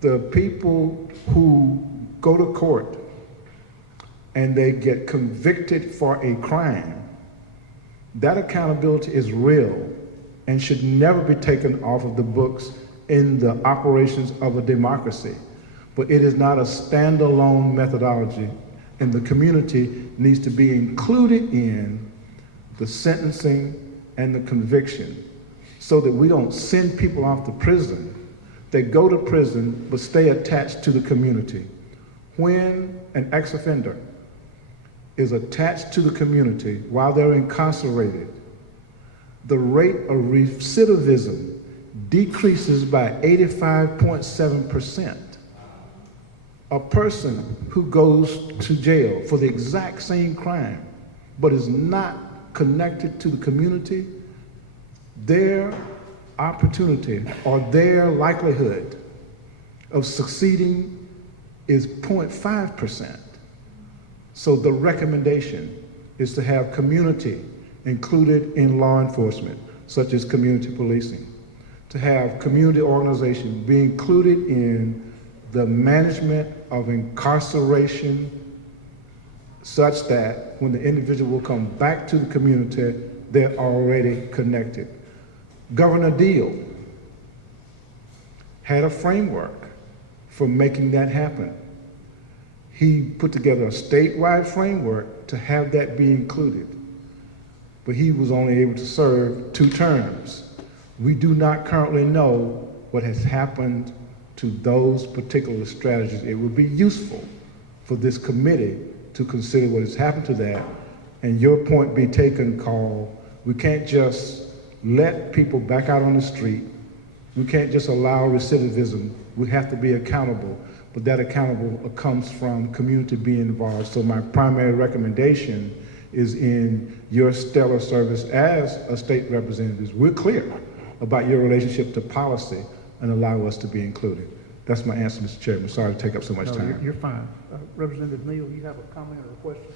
The people who go to court and they get convicted for a crime, that accountability is real and should never be taken off of the books in the operations of a democracy. But it is not a standalone methodology, and the community needs to be included in the sentencing and the conviction so that we don't send people off to prison. They go to prison but stay attached to the community. When an ex-offender is attached to the community while they're incarcerated, the rate of recidivism decreases by 85.7%. A person who goes to jail for the exact same crime but is not connected to the community, their opportunity or their likelihood of succeeding is 0.5%. So the recommendation is to have community included in law enforcement, such as community policing, to have community organization be included in the management of incarceration such that when the individual will come back to the community, they're already connected. Governor Deal had a framework for making that happen. He put together a statewide framework to have that be included, but he was only able to serve 2 terms. We do not currently know what has happened to those particular strategies. It would be useful for this committee to consider what has happened to that, and your point be taken, Carl. We can't just let people back out on the street. We can't just allow recidivism. We have to be accountable, but that accountable comes from community being involved. So my primary recommendation is in your stellar service as a state representative. We're clear about your relationship to policy and allow us to be included. That's my answer, Mr. Chairman. Sorry to take up so much time. You're fine. Representative Neal, you have a comment or a question?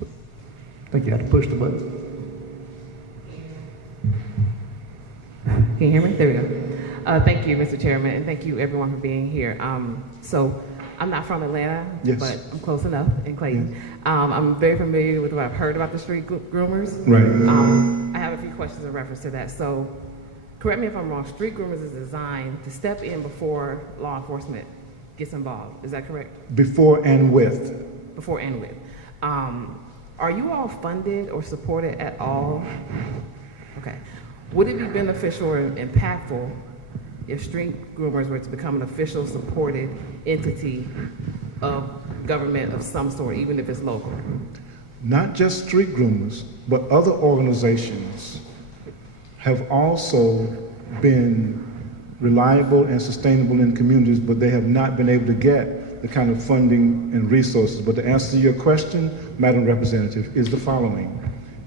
I think you have to push the button. Can you hear me? There we go. Thank you, Mr. Chairman, and thank you everyone for being here. So I'm not from Atlanta, yes, but I'm close enough in Clayton. Yes. I'm very familiar with what I've heard about the street groomers. Right. I have a few questions in reference to that. So correct me if I'm wrong, street groomers is designed to step in before law enforcement gets involved. Is that correct? Before and with. Before and with. Are you all funded or supported at all? Okay. Would it be beneficial or impactful if street groomers were to become an official supported entity of government of some sort, even if it's local? Not just street groomers, but other organizations have also been reliable and sustainable in communities, but they have not been able to get the kind of funding and resources. But to answer your question, Madam Representative, is the following.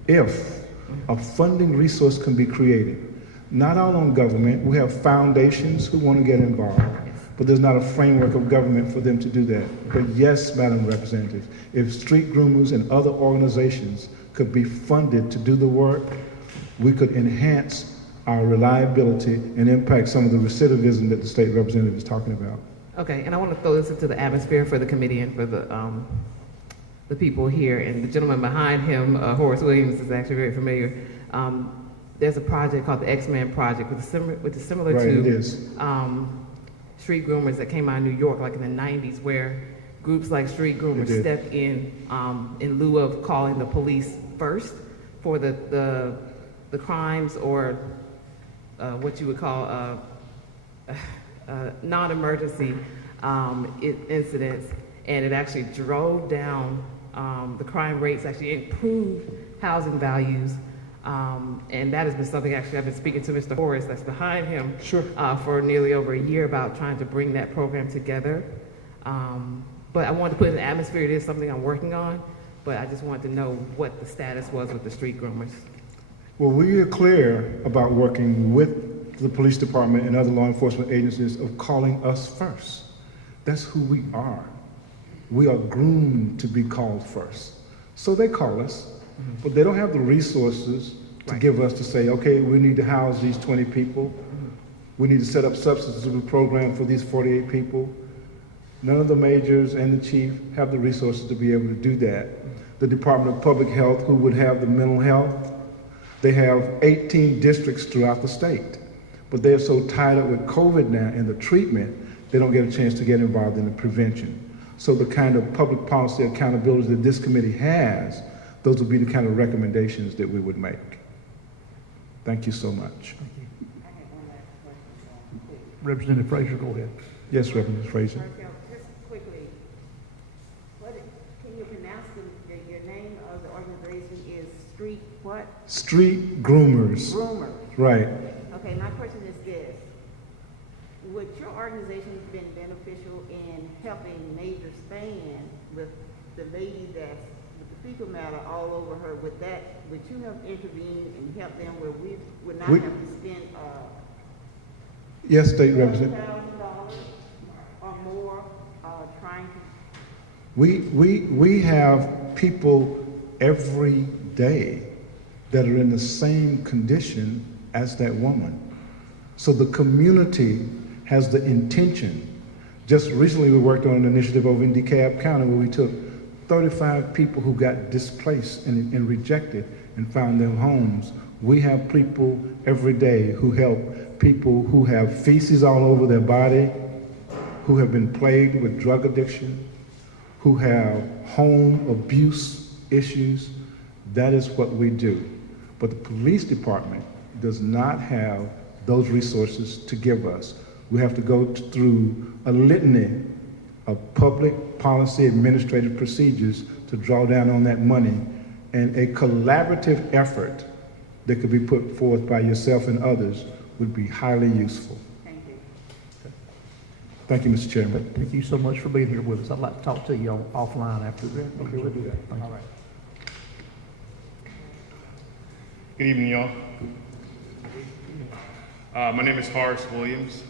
If a funding resource can be created, not all on government, we have foundations who want to get involved, but there's not a framework of government for them to do that. But yes, Madam Representative, if street groomers and other organizations could be funded to do the work, we could enhance our reliability and impact some of the recidivism that the state representative is talking about. Okay, and I want to throw this into the atmosphere for the committee and for the people here, and the gentleman behind him, Horace Williams, is actually very familiar. There's a project called the X-Men Project, which is similar right, to it is. street groomers that came out of New York, like in the 90s, where groups like street groomers stepped in lieu of calling the police first for the crimes or what you would call non-emergency incidents, and it actually drove down the crime rates, actually improved housing values, and that has been something actually I've been speaking to Mr. Horace that's behind him for nearly over a year about trying to bring that program together. But I wanted to put in the atmosphere, it is something I'm working on, but I just wanted to know what the status was with the street groomers. Well, we are clear about working with the police department and other law enforcement agencies of calling us first. That's who we are. We are groomed to be called first. So they call us, but they don't have the resources to give us to say, okay, we need to house these 20 people. We need to set up substance abuse program for these 48 people. None of the majors and the chief have the resources to be able to do that. The Department of Public Health, who would have the mental health, they have 18 districts throughout the state, but they're so tied up with COVID now and the treatment, they don't get a chance to get involved in the prevention. So the kind of public policy accountability that this committee has, those would be the kind of recommendations that we would make. Thank you so much. Representative Frazier, go ahead. Yes, Reverend Frazier. Marcel, just quickly, can you pronounce your name of the organization is Street what? Street Groomers. Groomers. Right. Okay, my question is this. Would your organization have been beneficial in helping Major Span with the lady that's with the fecal matter all over her? Would you have intervened and helped them where we would not have to spend Yes, State Representative. $1,000 or more trying to? We have people every day that are in the same condition as that woman. So the community has the intention. Just recently we worked on an initiative over in DeKalb County where we took 35 people who got displaced and rejected and found them homes. We have people every day who help people who have feces all over their body, who have been plagued with drug addiction, who have home abuse issues. That is what we do. But the police department does not have those resources to give us. We have to go through a litany of public policy administrative procedures to draw down on that money, and a collaborative effort that could be put forth by yourself and others would be highly useful. Thank you. Thank you, Mr. Chairman. Thank you so much for being here with us. I'd like to talk to you offline after this. Okay, we'll do that. Thank you. All right. Good evening, y'all. My name is Horace Williams.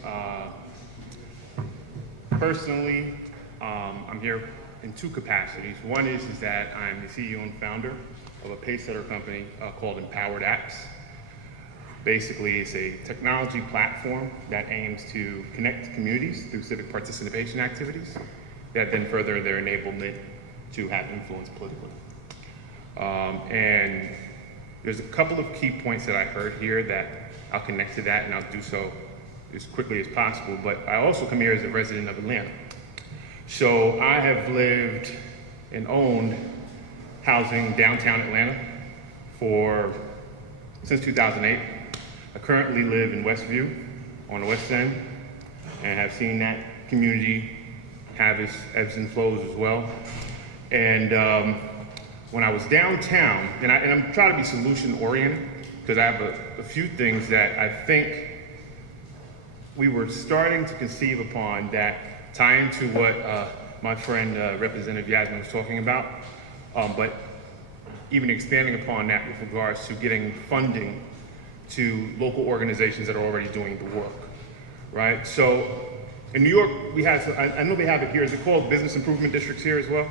Personally, I'm here in two capacities. One is that I'm the CEO and founder of a pacesetter company called Empowered Apps. Basically, it's a technology platform that aims to connect communities through civic participation activities that then further their enablement to have influence politically. And there's a couple of key points that I heard here that I'll connect to that, and I'll do so as quickly as possible. But I also come here as a resident of Atlanta. So I have lived and owned housing downtown Atlanta since 2008. I currently live in Westview on the West End and have seen that community have its ebbs and flows as well. And when I was downtown, and I'm trying to be solution oriented, because I have a few things that I think we were starting to conceive upon that tie into what my friend Representative Yasmin was talking about, but even expanding upon that with regards to getting funding to local organizations that are already doing the work, right? So in New York, we have, I know they have it here, is it called business improvement districts here as well?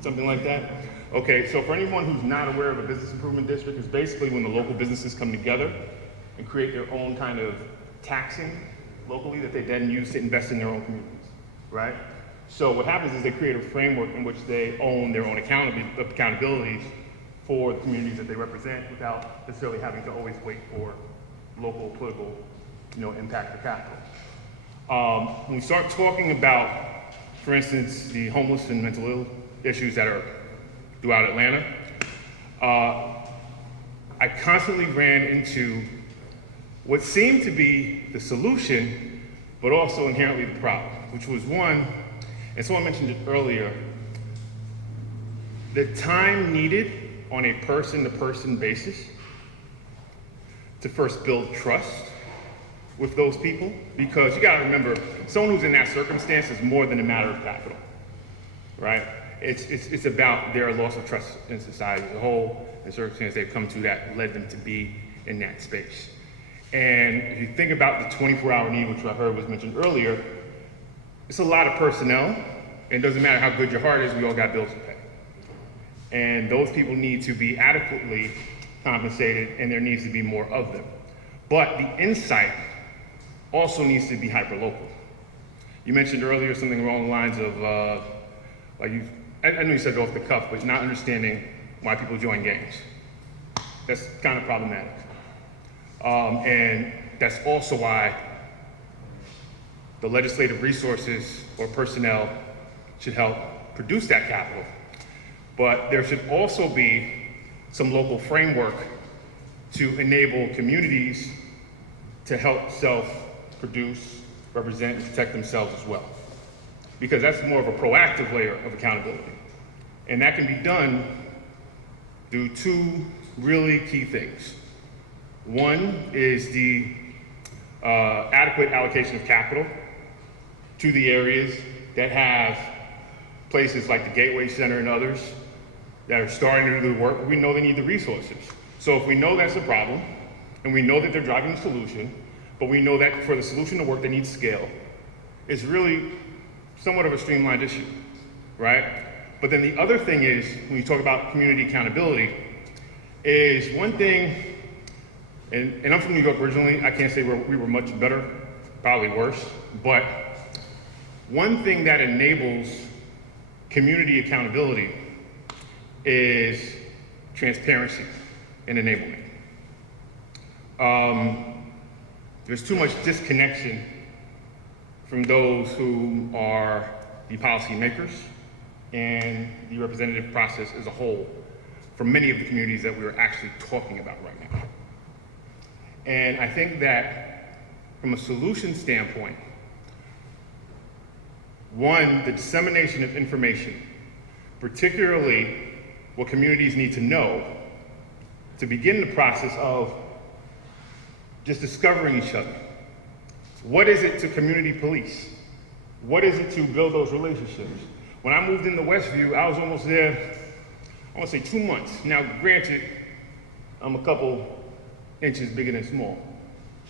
Something like that? Okay, so for anyone who's not aware of a business improvement district, it's basically when the local businesses come together and create their own kind of taxing locally that they then use to invest in their own communities, right? So what happens is they create a framework in which they own their own accountabilities for the communities that they represent without necessarily having to always wait for local political, impact or capital. When we start talking about, for instance, the homeless and mental ill issues that are throughout Atlanta, I constantly ran into what seemed to be the solution, but also inherently the problem, which was one, and someone mentioned it earlier, the time needed on a person-to-person basis to first build trust with those people, because you gotta remember, someone who's in that circumstance is more than a matter of capital, right? It's about their loss of trust in society as a whole, the circumstance they've come to that led them to be in that space. And if you think about the 24-hour need, which I heard was mentioned earlier, it's a lot of personnel, and it doesn't matter how good your heart is, we all got bills to pay. And those people need to be adequately compensated, and there needs to be more of them. But the insight also needs to be hyper-local. You mentioned earlier something along the lines of, I know you said it off the cuff, but not understanding why people join gangs. That's kind of problematic. And that's also why the legislative resources or personnel should help produce that capital. But there should also be some local framework to enable communities to help produce, represent, and protect themselves as well. Because that's more of a proactive layer of accountability. And that can be done through two really key things. One is the adequate allocation of capital to the areas that have places like the Gateway Center and others that are starting to do the work, but we know they need the resources. So if we know that's a problem, and we know that they're driving the solution, but we know that for the solution to work, they need scale, it's really somewhat of a streamlined issue, right? But then the other thing is, when you talk about community accountability, is one thing, and I'm from New York originally, I can't say we were much better, probably worse, but one thing that enables community accountability is transparency and enablement. There's too much disconnection from those who are the policymakers and the representative process as a whole for many of the communities that we're actually talking about right now. And I think that from a solution standpoint, one, the dissemination of information, particularly what communities need to know to begin the process of just discovering each other. What is it to community police? What is it to build those relationships? When I moved into Westview, I was almost there, I want to say 2 months. Now, granted, I'm a couple inches bigger than small.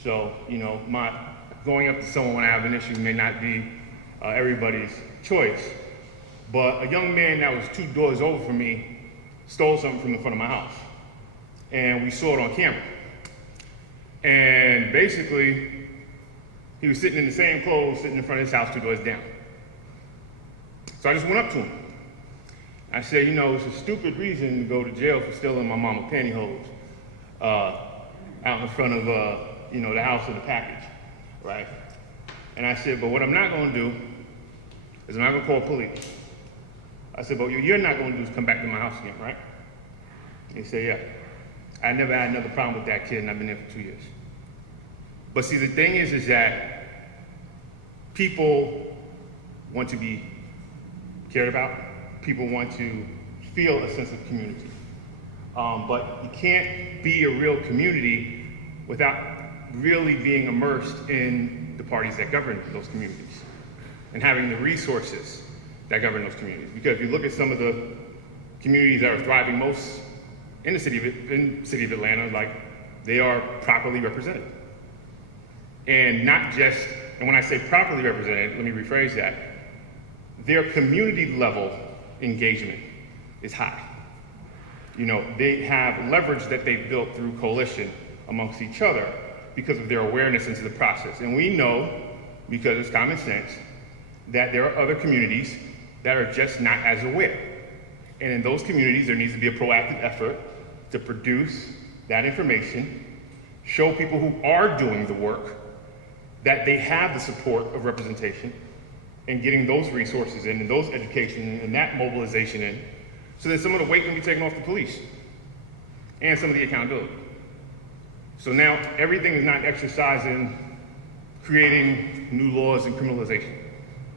So, you know, my going up to someone when I have an issue may not be everybody's choice. But a young man that was 2 doors over from me stole something from the front of my house. And we saw it on camera. And basically, he was sitting in the same clothes, sitting in front of his house 2 doors down. So I just went up to him. I said, you know, it's a stupid reason to go to jail for stealing my mama pantyhose out in front of, you know, the house with the package, right? And I said, but what I'm not going to do is I'm not going to call police. I said, but what you're not going to do is come back to my house again, right? He said, yeah. I never had another problem with that kid, and I've been there for 2 years. But see, the thing is that people want to be cared about. People want to feel a sense of community. But you can't be a real community without really being immersed in the parties that govern those communities and having the resources that govern those communities. Because if you look at some of the communities that are thriving most in the city of Atlanta, like, they are properly represented. And not just, and when I say properly represented, let me rephrase that, their community level engagement is high. You know, they have leverage that they've built through coalition amongst each other because of their awareness into the process. And we know, because it's common sense, that there are other communities that are just not as aware. And in those communities, there needs to be a proactive effort to produce that information, show people who are doing the work that they have the support of representation, and getting those resources in, and those education and that mobilization in, so that some of the weight can be taken off the police, and some of the accountability. So now everything is not exercising, creating new laws and criminalization,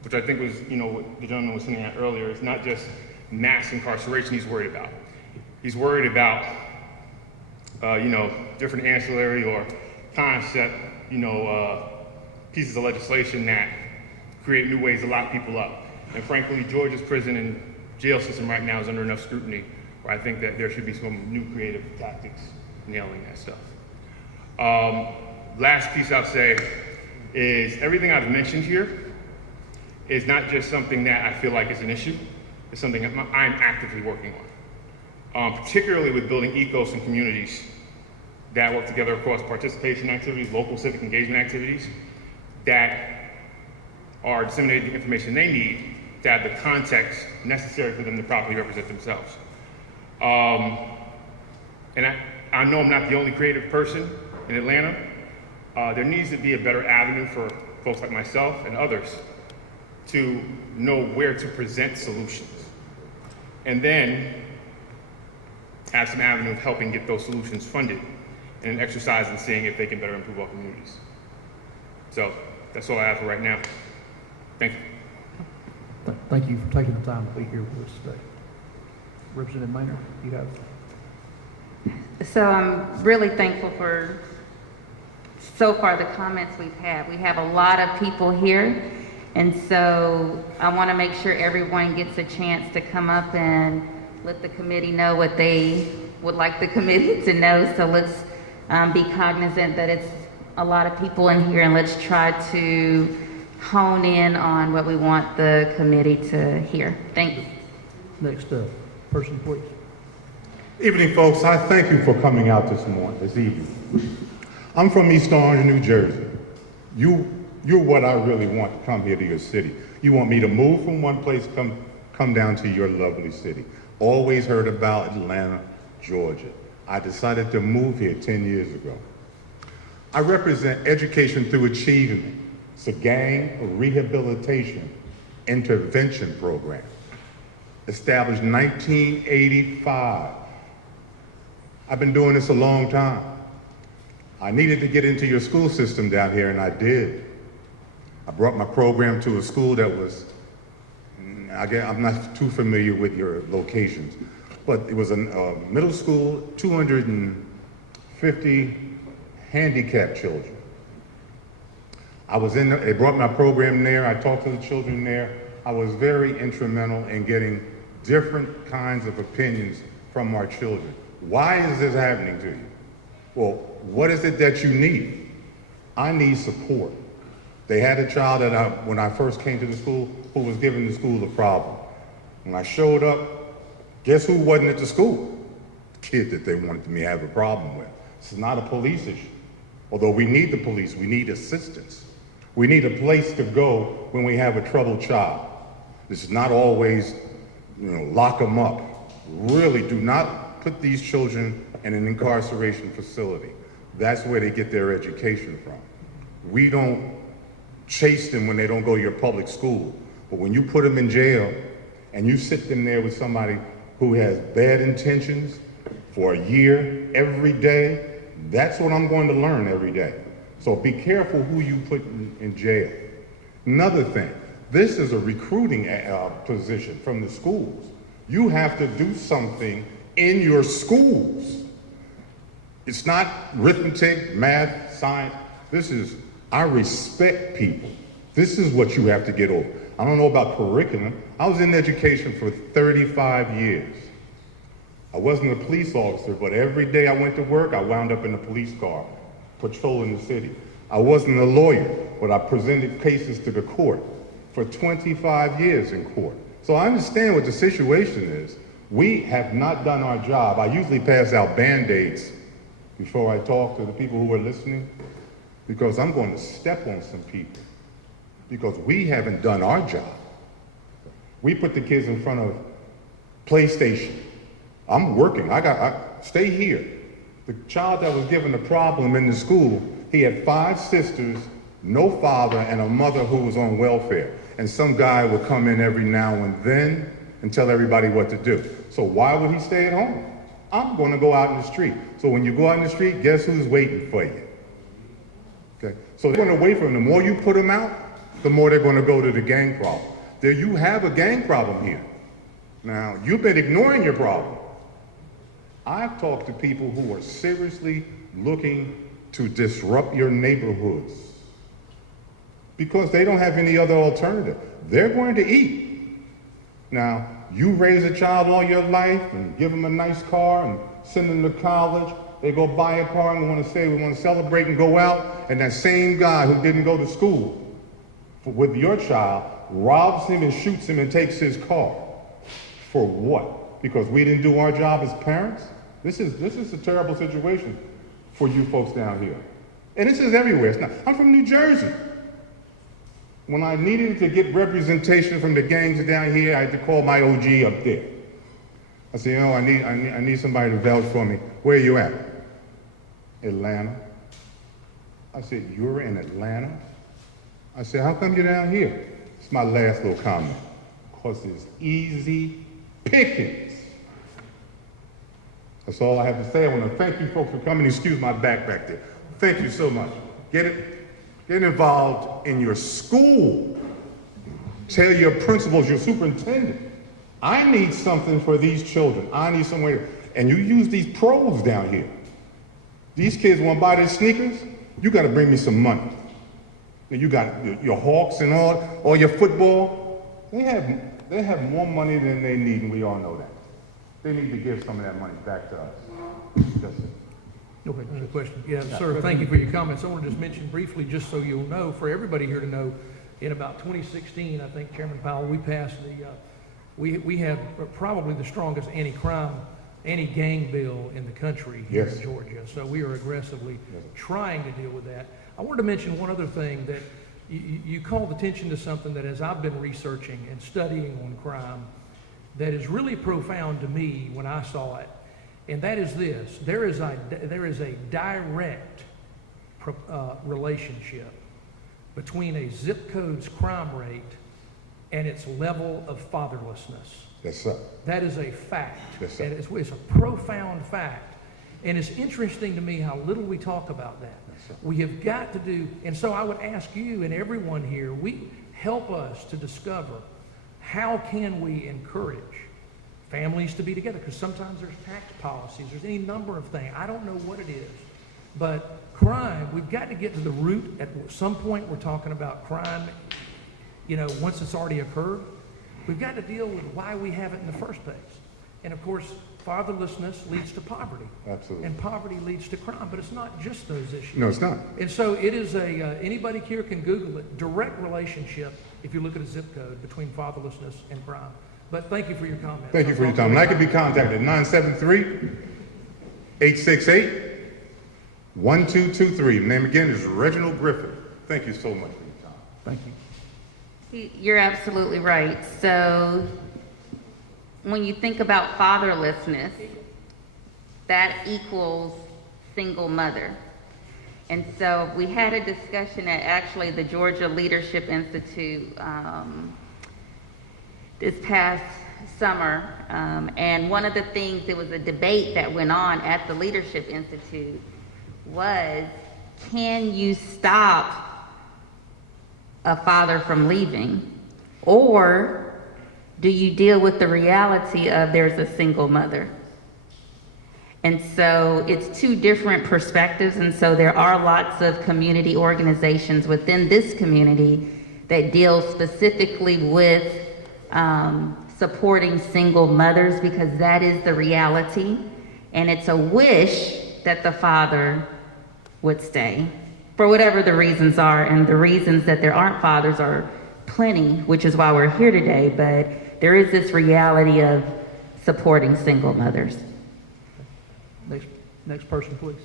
which I think was, you know, what the gentleman was saying earlier. It's not just mass incarceration he's worried about. He's worried about, you know, different ancillary or concept, you know, pieces of legislation that create new ways to lock people up. And frankly, Georgia's prison and jail system right now is under enough scrutiny where I think that there should be some new creative tactics nailing that stuff. Last piece I'll say is everything I've mentioned here is not just something that I feel like is an issue, it's something I'm actively working on. Particularly with building ecos and communities that work together across participation activities, local civic engagement activities, that are disseminating the information they need to have the context necessary for them to properly represent themselves. And I know I'm not the only creative person in Atlanta. There needs to be a better avenue for folks like myself and others to know where to present solutions. And then have some avenue of helping get those solutions funded and an exercise in seeing if they can better improve our communities. So That's all I have for right now. Thank you. Thank you for taking the time to be here with us today. Representative Maynor, you have. So I'm really thankful for, so far, the comments we've had. We have a lot of people here, and so I want to make sure everyone gets a chance to come up and let the committee know what they would like the committee to know. So let's be cognizant that it's a lot of people in here, and let's try to hone in on what we want the committee to hear. Thanks. Next person, please. Evening, folks. I thank you for coming out this evening. I'm from East Orange, New Jersey. You're what I really want to come here to your city. You want me to move from one place, come down to your lovely city. Always heard about Atlanta, Georgia. I decided to move here 10 years ago. I represent Education Through Achievement. It's a gang rehabilitation intervention program. Established 1985. I've been doing this a long time. I needed to get into your school system down here, and I did. I brought my program to a school that was, I'm not too familiar with your locations, but it was a middle school, 250 handicapped children. They brought my program there. I talked to the children there. I was very instrumental in getting different kinds of opinions from our children. Why is this happening to you? Well, what is it that you need? I need support. They had a child that when I first came to the school, who was giving the school a problem. When I showed up, guess who wasn't at the school? The kid that they wanted me to have a problem with. This is not a police issue. Although we need the police, we need assistance. We need a place to go when we have a troubled child. This is not always, lock them up. Really do not put these children in an incarceration facility. That's where they get their education from. We don't chase them when they don't go to your public school. But when you put them in jail and you sit them there with somebody who has bad intentions for a year, every day, that's what I'm going to learn every day. So be careful who you put in jail. Another thing, this is a recruiting position from the schools. You have to do something in your schools. It's not arithmetic, math, science. I respect people. This is what you have to get over. I don't know about curriculum. I was in education for 35 years. I wasn't a police officer, but every day I went to work, I wound up in a police car, patrolling the city. I wasn't a lawyer, but I presented cases to the court for 25 years in court. So I understand what the situation is. We have not done our job. I usually pass out Band-Aids before I talk to the people who are listening, because I'm going to step on some people, because we haven't done our job. We put the kids in front of PlayStation. I'm working, stay here. The child that was given the problem in the school, he had 5 sisters, no father, and a mother who was on welfare. And some guy would come in every now and then and tell everybody what to do. So why would he stay at home? I'm going to go out in the street. So when you go out in the street, guess who's waiting for you? Okay. So they're going to wait for them. The more you put them out, the more they're going to go to the gang problem. There you have a gang problem here. Now, you've been ignoring your problem. I've talked to people who are seriously looking to disrupt your neighborhoods because they don't have any other alternative. They're going to eat. Now, you raise a child all your life and give them a nice car and send them to college. They go buy a car and want to say, we want to celebrate and go out. And that same guy who didn't go to school with your child robs him and shoots him and takes his car. For what? Because we didn't do our job as parents? This is a terrible situation for you folks down here. And this is everywhere. It's not. I'm from New Jersey. When I needed to get representation from the gangs down here, I had to call my OG up there. I said, I need somebody to vouch for me. Where are you at? Atlanta. I said, you're in Atlanta? I said, how come you're down here? It's my last little comment. Because it's easy pickings. That's all I have to say. I want to thank you folks for coming. Excuse my back there. Thank you so much. Get it? Get involved in your school. Tell your principals, your superintendent, I need something for these children. I need somewhere. And you use these pros down here. These kids want to buy their sneakers, you got to bring me some money. And you got your Hawks and all your football. They have more money than they need, and we all know that. They need to give some of that money back to us. That's it. Okay, another question. Yeah, sir, thank you for your comments. I want to just mention briefly, just so you'll know, for everybody here to know, in about 2016, I think, Chairman Powell, we passed we have probably the strongest anti-crime, anti-gang bill in the country here in Georgia. So we are aggressively trying to deal with that. I wanted to mention one other thing that you called attention to something that as I've been researching and studying on crime, that is really profound to me when I saw it, and that is this. There is a direct relationship between a zip code's crime rate and its level of fatherlessness. Yes, sir. That is a fact. Yes, sir. And it's a profound fact. And it's interesting to me how little we talk about that. Yes, We have got to do, and so I would ask you and everyone here, help us to discover how can we encourage families to be together, because sometimes there's tax policies, there's any number of things. I don't know what it is, but crime, we've got to get to the root. At some point we're talking about crime, once it's already occurred. We've got to deal with why we have it in the first place. And of course, fatherlessness leads to poverty. Absolutely. And poverty leads to crime, but it's not just those issues. No, it's not. And so it is anybody here can Google it, direct relationship, if you look at a zip code, between fatherlessness and crime. But thank you for your comments. Thank you for your time. And I can be contacted at 973-868-1223. Name again is Reginald Griffith. Thank you so much for your time. Thank you. You're absolutely right. So when you think about fatherlessness, that equals single mother. And so we had a discussion at actually the Georgia Leadership Institute this past summer. And one of the things, there was a debate that went on at the Leadership Institute was, can you stop a father from leaving? Or do you deal with the reality of there's a single mother? And so it's two different perspectives, and so there are lots of community organizations within this community that deal specifically with supporting single mothers, because that is the reality, and it's a wish that the father would stay for whatever the reasons are, and the reasons that there aren't fathers are plenty, which is why we're here today, but there is this reality of supporting single mothers. Next person, please.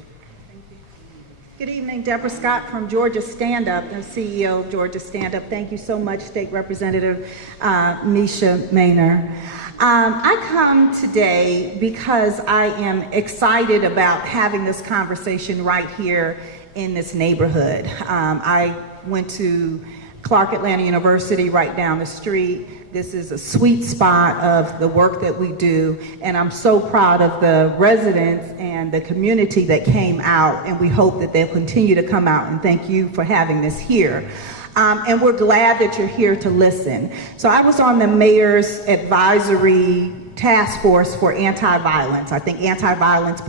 Good evening, Deborah Scott from Georgia Stand Up, and CEO of Georgia Stand Up. Thank you so much, State Representative MESHA MAINOR. I come today because I am excited about having this conversation right here in this neighborhood. I went to Clark Atlanta University right down the street. This is a sweet spot of the work that we do, and I'm so proud of the residents and the community that came out, and we hope that they'll continue to come out, and thank you for having this here. And we're glad that you're here to listen. So I was on the mayor's advisory task force for anti-violence, I think anti-violence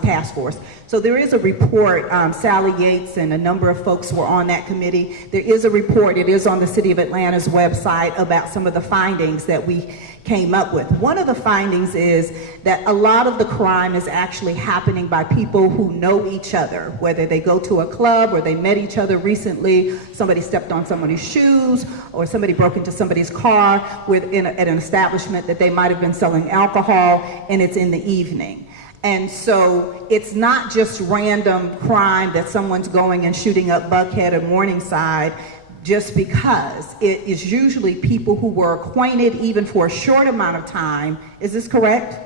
task force. So there is a report, Sally Yates and a number of folks were on that committee. There is a report, it is on the City of Atlanta's website, about some of the findings that we came up with. One of the findings is that a lot of the crime is actually happening by people who know each other, whether they go to a club or they met each other recently, somebody stepped on somebody's shoes, or somebody broke into somebody's car at an establishment that they might have been selling alcohol, and it's in the evening. And so it's not just random crime that someone's going and shooting up Buckhead or Morningside just because. It is usually people who were acquainted even for a short amount of time. Is this correct?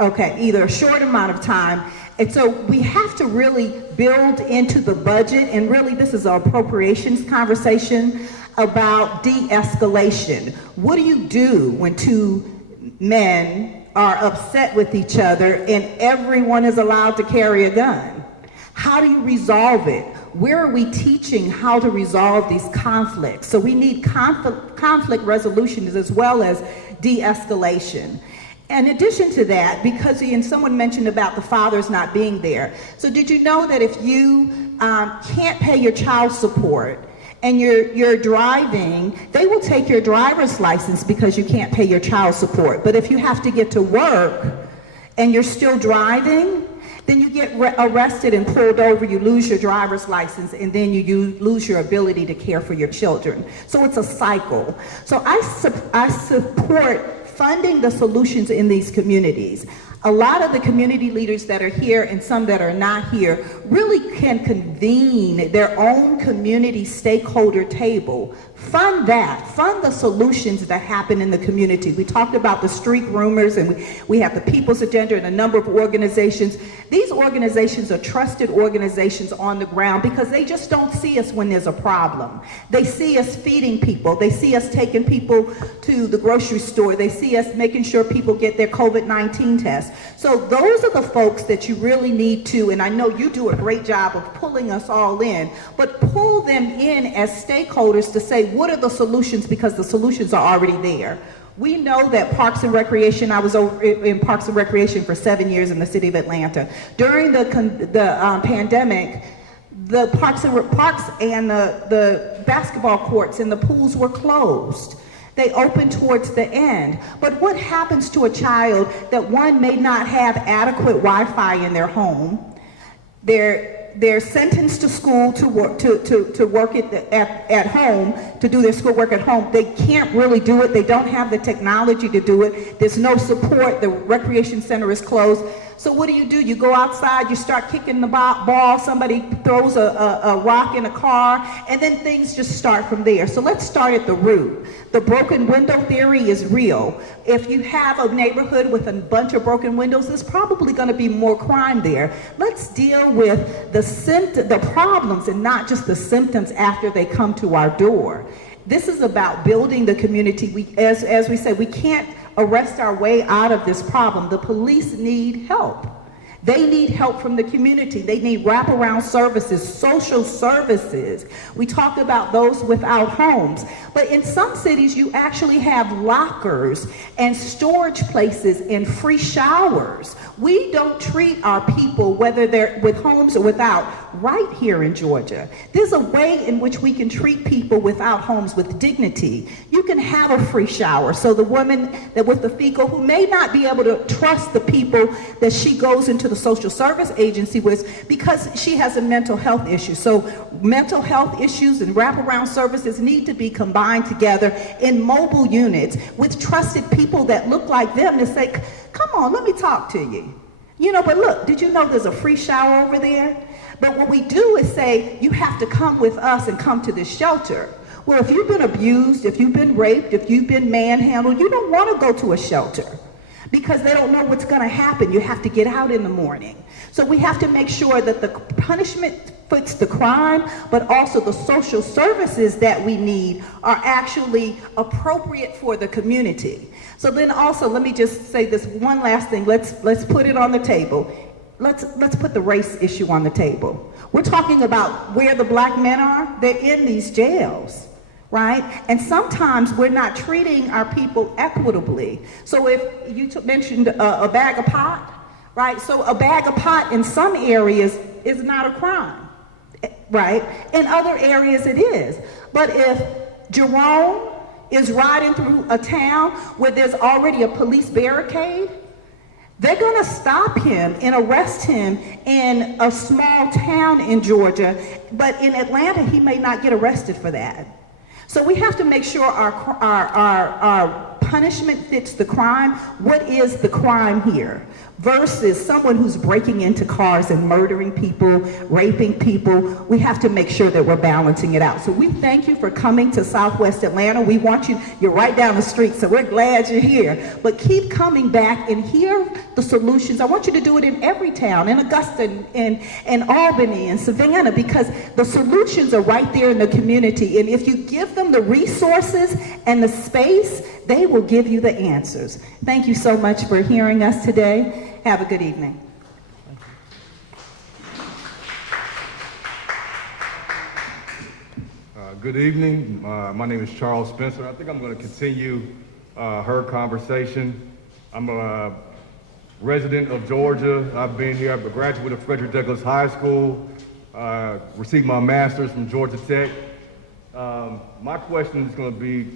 Okay, either a short amount of time. And so we have to really build into the budget, and really this is an appropriations conversation about de-escalation. What do you do when two men are upset with each other and everyone is allowed to carry a gun? How do you resolve it? where are we teaching how to resolve these conflicts? So we need conflict resolutions as well as de-escalation. In addition to that, because someone mentioned about the fathers not being there. So did you know that if you can't pay your child support and you're driving, they will take your driver's license because you can't pay your child support. But if you have to get to work and you're still driving, then you get arrested and pulled over, you lose your driver's license, and then you lose your ability to care for your children. So it's a cycle. So I support funding the solutions in these communities. A lot of the community leaders that are here and some that are not here really can convene their own community stakeholder table. Fund that. Fund the solutions that happen in the community. We talked about the street rumors, and we have the People's Agenda and a number of organizations. These organizations are trusted organizations on the ground because they just don't see us when there's a problem. They see us feeding people. They see us taking people to the grocery store. They see us making sure people get their COVID-19 test. So those are the folks that you really need to, and I know you do a great job of pulling us all in, but pull them in as stakeholders to say, what are the solutions, because the solutions are already there. We know that Parks and Recreation, I was over in Parks and Recreation for 7 years in the city of Atlanta. During the pandemic, the parks and the basketball courts and the pools were closed. They open towards the end. But what happens to a child that, one, may not have adequate Wi-Fi in their home? They're sentenced to school to work at home, to do their schoolwork at home. They can't really do it. They don't have the technology to do it. There's no support. The recreation center is closed. So what do? You go outside, you start kicking the ball, somebody throws a rock in a car, and then things just start from there. So let's start at the root. The broken window theory is real. If you have a neighborhood with a bunch of broken windows, there's probably going to be more crime there. Let's deal with the problems and not just the symptoms after they come to our door. This is about building the community. As we said, we can't arrest our way out of this problem. The police need help. They need help from the community. They need wraparound services, social services. We talked about those without homes. But in some cities, you actually have lockers and storage places and free showers. We don't treat our people, whether they're with homes or without, right here in Georgia. There's a way in which we can treat people without homes with dignity. You can have a free shower. So the woman that with the fecal who may not be able to trust the people that she goes into the social service agency with because she has a mental health issue. So mental health issues and wraparound services need to be combined together in mobile units with trusted people that look like them to say, come on, let me talk to you. But look, did you know there's a free shower over there? But what we do is say, you have to come with us and come to this shelter. Well, if you've been abused, if you've been raped, if you've been manhandled, you don't want to go to a shelter because they don't know what's going to happen. You have to get out in the morning. So we have to make sure that the punishment fits the crime, but also the social services that we need are actually appropriate for the community. So then also, let me just say this one last thing. Let's put it on the table. Let's put the race issue on the table. We're talking about where the black men are. They're in these jails, right? And sometimes we're not treating our people equitably. So if you mentioned a bag of pot, right? So a bag of pot in some areas is not a crime, right? In other areas it is. But if Jerome is riding through a town where there's already a police barricade, they're going to stop him and arrest him in a small town in Georgia, but in Atlanta he may not get arrested for that. So we have to make sure our punishment fits the crime. What is the crime here? Versus someone who's breaking into cars and murdering people, raping people. We have to make sure that we're balancing it out. So we thank you for coming to Southwest Atlanta. We want you, you're right down the street, so we're glad you're here. But keep coming back and hear the solutions. I want you to do it in every town, in Augusta, in Albany, and Savannah, because the solutions are right there in the community. And if you give them the resources and the space, they will give you the answers. Thank you so much for hearing us today. Have a good evening. Good evening. My name is Charles Spencer. I think I'm going to continue her conversation. I'm a resident of Georgia. I've been here. I'm a graduate of Frederick Douglass High School. Received my master's from Georgia Tech. My question is going to be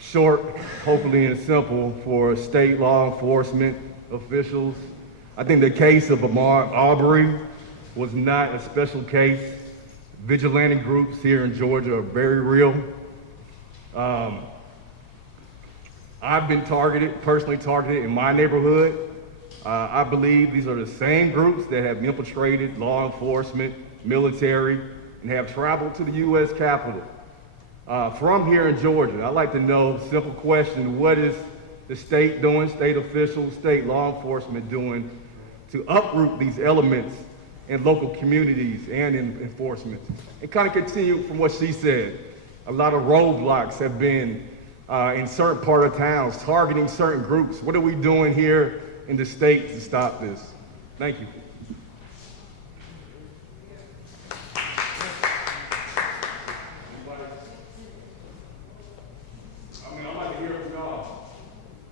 short, hopefully, and simple for state law enforcement officials. I think the case of Ahmaud Arbery was not a special case. Vigilante groups here in Georgia are very real. I've been personally targeted in my neighborhood. I believe these are the same groups that have infiltrated law enforcement, military, and have traveled to the U.S. Capitol. From here in Georgia, I'd like to know, simple question, what is the state doing, state officials, state law enforcement doing to uproot these elements in local communities and in enforcement? And kind of continue from what she said. A lot of roadblocks have been in certain part of towns, targeting certain groups. What are we doing here in the state to stop this? Thank you.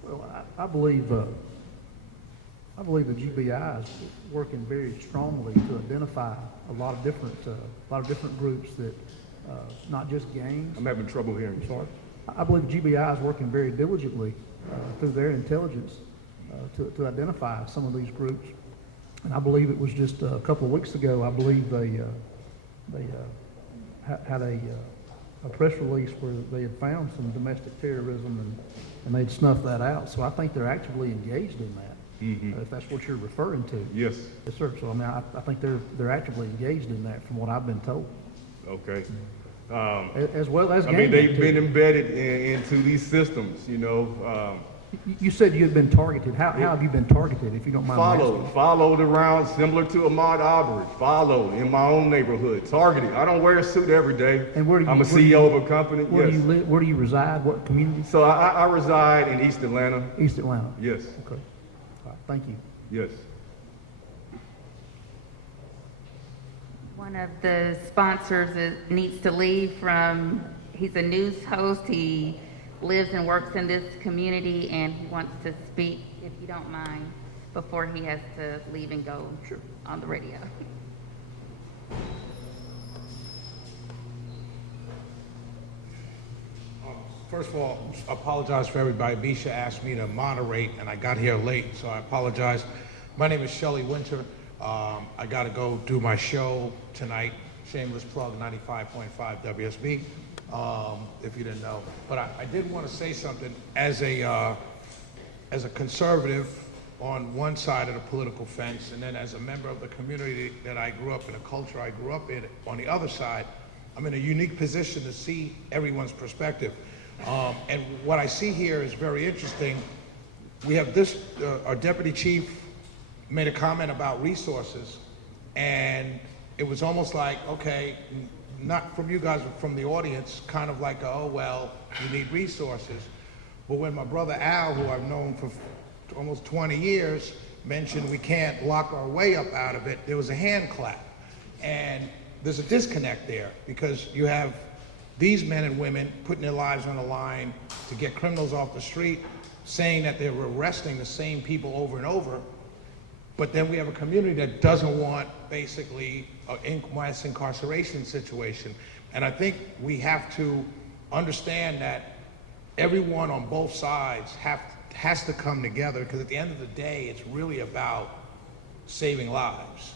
Well, I believe the GBI is working very strongly to identify a lot of different groups that, not just gangs. I'm having trouble hearing you. Sorry. I believe GBI is working very diligently through their intelligence to identify some of these groups. And I believe it was just a couple of weeks ago, I believe they had a press release where they had found some domestic terrorism and they'd snuffed that out. So I think they're actively engaged in that. If that's what you're referring to. Yes. Yes, sir. So I mean, I think they're actively engaged in that, from what I've been told. Okay. As well as I mean, they've been embedded into these systems. You know. You said you had been targeted. How have you been targeted, if you don't mind? Followed around, similar to Ahmaud Arbery. Followed in my own neighborhood. Targeted. I don't wear a suit every day. And where do you, I'm a CEO of a company. Where yes. do you live? Where do you reside? What community? So I reside in East Atlanta. East Atlanta. Yes. Okay. Thank you. Yes. One of the sponsors needs to leave he's a news host. He lives and works in this community, and he wants to speak, if you don't mind, before he has to leave and go on the radio. First of all, I apologize for everybody. MESHA asked me to moderate, and I got here late, so I apologize. My name is Shelley Winter. I got to go do my show tonight. Shameless plug, 95.5 WSB, if you didn't know. But I did want to say something. As a conservative on one side of the political fence, and then as a member of the community that I grew up in, a culture I grew up in, on the other side, I'm in a unique position to see everyone's perspective. And what I see here is very interesting. We have our deputy chief made a comment about resources, and it was almost like, okay, not from you guys, but from the audience, kind of like, oh, well, you need resources. But when my brother Al, who I've known for almost 20 years, mentioned we can't lock our way up out of it, there was a hand clap. And there's a disconnect there, because you have these men and women putting their lives on the line to get criminals off the street, saying that they're arresting the same people over and over. But then we have a community that doesn't want basically a mass incarceration situation. And I think we have to understand that everyone on both sides has to come together, because at the end of the day, it's really about saving lives.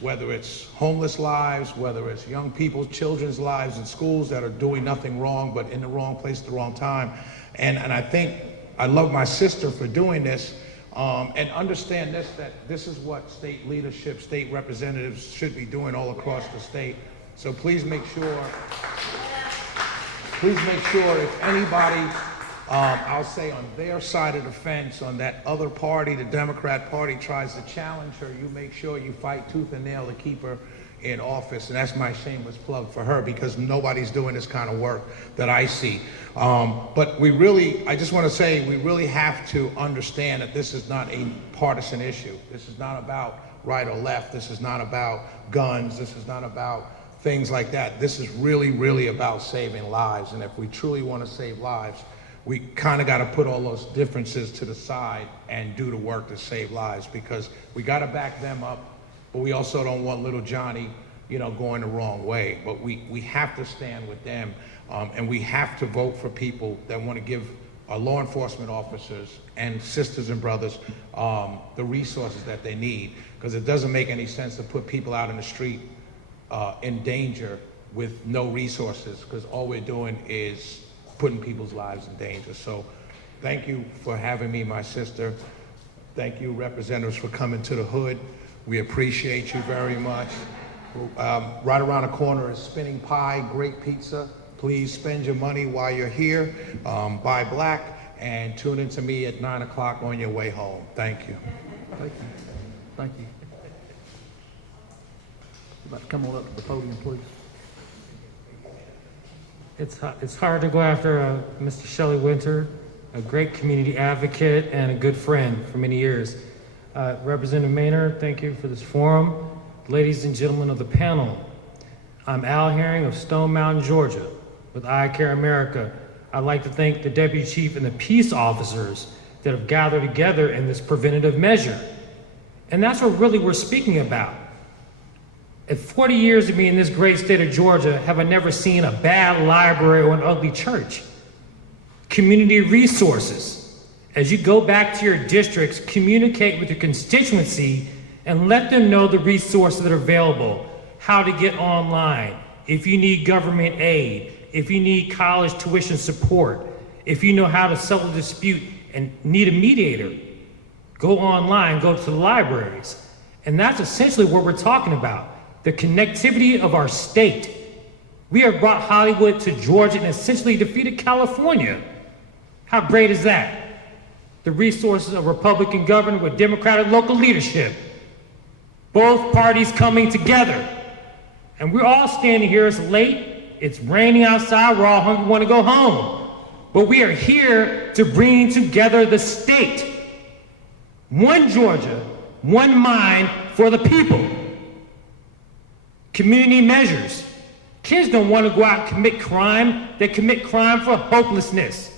Whether it's homeless lives, whether it's young people's, children's lives in schools that are doing nothing wrong, but in the wrong place at the wrong time. And I think I love my sister for doing this, and understand this, that this is what state leadership, state representatives should be doing all across the state. So please make sure if anybody, I'll say on their side of the fence, on that other party, the Democrat Party, tries to challenge her, you make sure you fight tooth and nail to keep her in office. And that's my shameless plug for her, because nobody's doing this kind of work that I see. But I just want to say, we really have to understand that this is not a partisan issue. This is not about right or left. This is not about guns. This is not about things like that. This is really, really about saving lives. And if we truly want to save lives, we kind of got to put all those differences to the side and do the work to save lives, because we got to back them up, but we also don't want little Johnny, you know, going the wrong way. But we have to stand with them, and we have to vote for people that want to give our law enforcement officers and sisters and brothers the resources that they need, because it doesn't make any sense to put people out in the street in danger with no resources, because all we're doing is putting people's lives in danger. So thank you for having me, my sister. Thank you, representatives, for coming to the hood. We appreciate you very much. Right around the corner is Spinning Pie, great pizza. Please spend your money while you're here. Buy black, and tune in to me at 9 o'clock on your way home. Thank you. Thank you. Thank you. You'd like to come on up to the podium, please? It's hard to go after Mr. Shelley Winter, a great community advocate and a good friend for many years. Representative Maynor, thank you for this forum. Ladies and gentlemen of the panel, I'm Al Herring of Stone Mountain, Georgia. With I Care America, I'd like to thank the Deputy Chief and the peace officers that have gathered together in this preventative measure. And that's what really we're speaking about. At 40 years of being in this great state of Georgia, have I never seen a bad library or an ugly church? Community resources. As you go back to your districts, communicate with your constituency and let them know the resources that are available, how to get online, if you need government aid, if you need college tuition support, if you know how to settle a dispute and need a mediator, go online, go to the libraries. And that's essentially what we're talking about. The connectivity of our state. We have brought Hollywood to Georgia and essentially defeated California. How great is that? The resources of Republican government with Democratic local leadership. Both parties coming together. And we're all standing here, it's late, it's raining outside, we're all hungry, want to go home. But we are here to bring together the state. One Georgia, one mind for the people. Community measures. Kids don't want to go out and commit crime. They commit crime for hopelessness.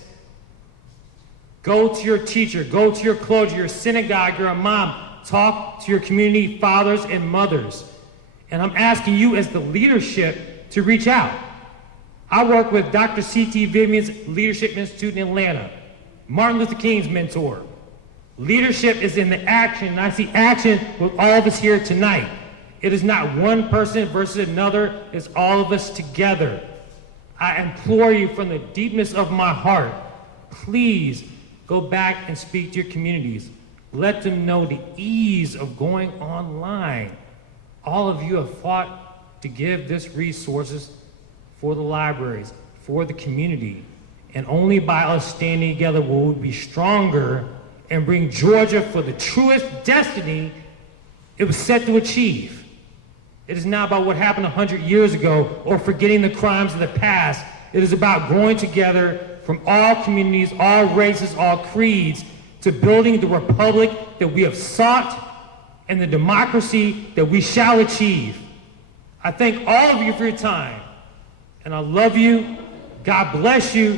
Go to your teacher, go to your clergy, your synagogue, your imam. Talk to your community fathers and mothers. And I'm asking you as the leadership to reach out. I work with Dr. C.T. Vivian's Leadership Institute in Atlanta, Martin Luther King's mentor. Leadership is in the action, and I see action with all of us here tonight. It is not one person versus another, it's all of us together. I implore you from the deepness of my heart, please go back and speak to your communities. Let them know the ease of going online. All of you have fought to give this resources for the libraries, for the community. And only by us standing together will we be stronger and bring Georgia for the truest destiny it was set to achieve. It is not about what happened 100 years ago or forgetting the crimes of the past. It is about growing together from all communities, all races, all creeds, to building the republic that we have sought and the democracy that we shall achieve. I thank all of you for your time, and I love you. God bless you.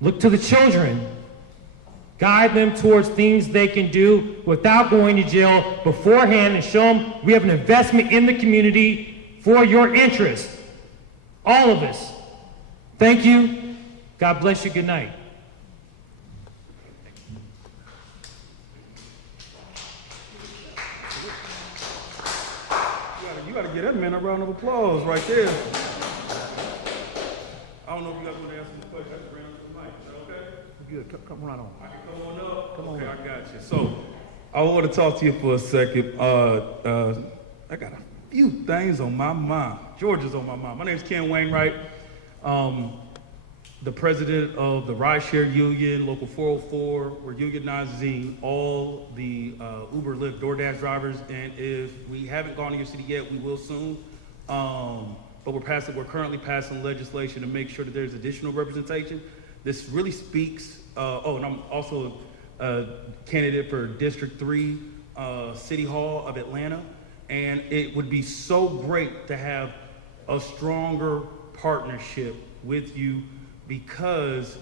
Look to the children. Guide them towards things they can do without going to jail beforehand, and show them we have an investment in the community for your interest. All of us. Thank you. God bless you. Good night. You gotta get that man a round of applause right there. I don't know if you guys want to answer the question. I just ran up to the mic. Is that okay? Good. Come right on. I can come on up. Come on. Okay, I got you. So, I want to talk to you for a second. I got a few things on my mind. Georgia's on my mind. My name's Ken Wainwright. The president of the Rideshare Union, Local 404. We're unionizing all the Uber, Lyft, DoorDash drivers, and if we haven't gone to your city yet, we will soon. But we're currently passing legislation to make sure that there's additional representation. This really speaks, and I'm also a candidate for District 3, City Hall of Atlanta. And it would be so great to have a stronger partnership with you because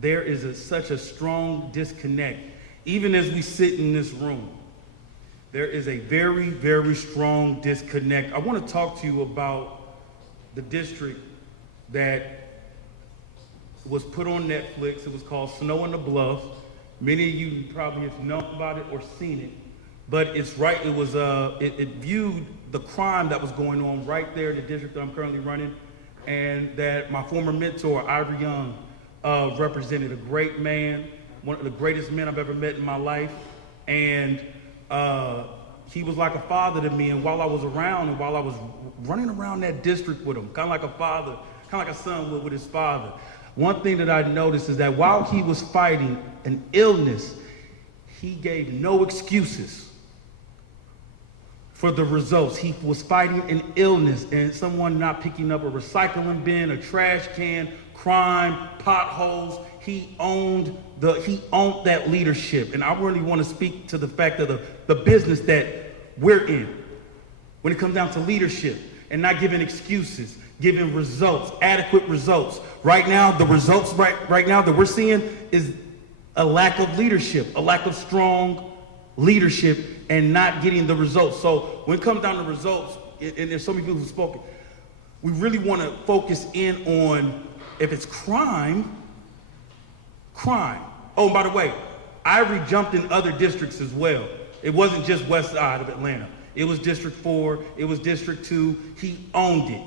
there is such a strong disconnect. Even as we sit in this room, there is a very, very strong disconnect. I want to talk to you about the district that was put on Netflix. It was called Snow on the Bluff. Many of you probably have known about it or seen it, but it's right, it was, it viewed the crime that was going on right there in the district that I'm currently running, and that my former mentor, Ivory Young, represented. A great man, one of the greatest men I've ever met in my life, and he was like a father to me. And while I was around and while I was running around that district with him, kind of like a father, kind of like a son would with his father, one thing that I noticed is that while he was fighting an illness, he gave no excuses for the results. He was fighting an illness and someone not picking up a recycling bin, a trash can, crime, potholes. He owned that leadership. And I really want to speak to the fact of the business that we're in when it comes down to leadership and not giving excuses, giving results, adequate results. Right now, the results right now that we're seeing is a lack of leadership, a lack of strong leadership, and not getting the results. So when it comes down to results, and there's so many people who've spoken, we really want to focus in on, if it's crime. Oh, and by the way, Ivory jumped in other districts as well. It wasn't just west side of Atlanta. It was District 4, it was District 2, he owned it.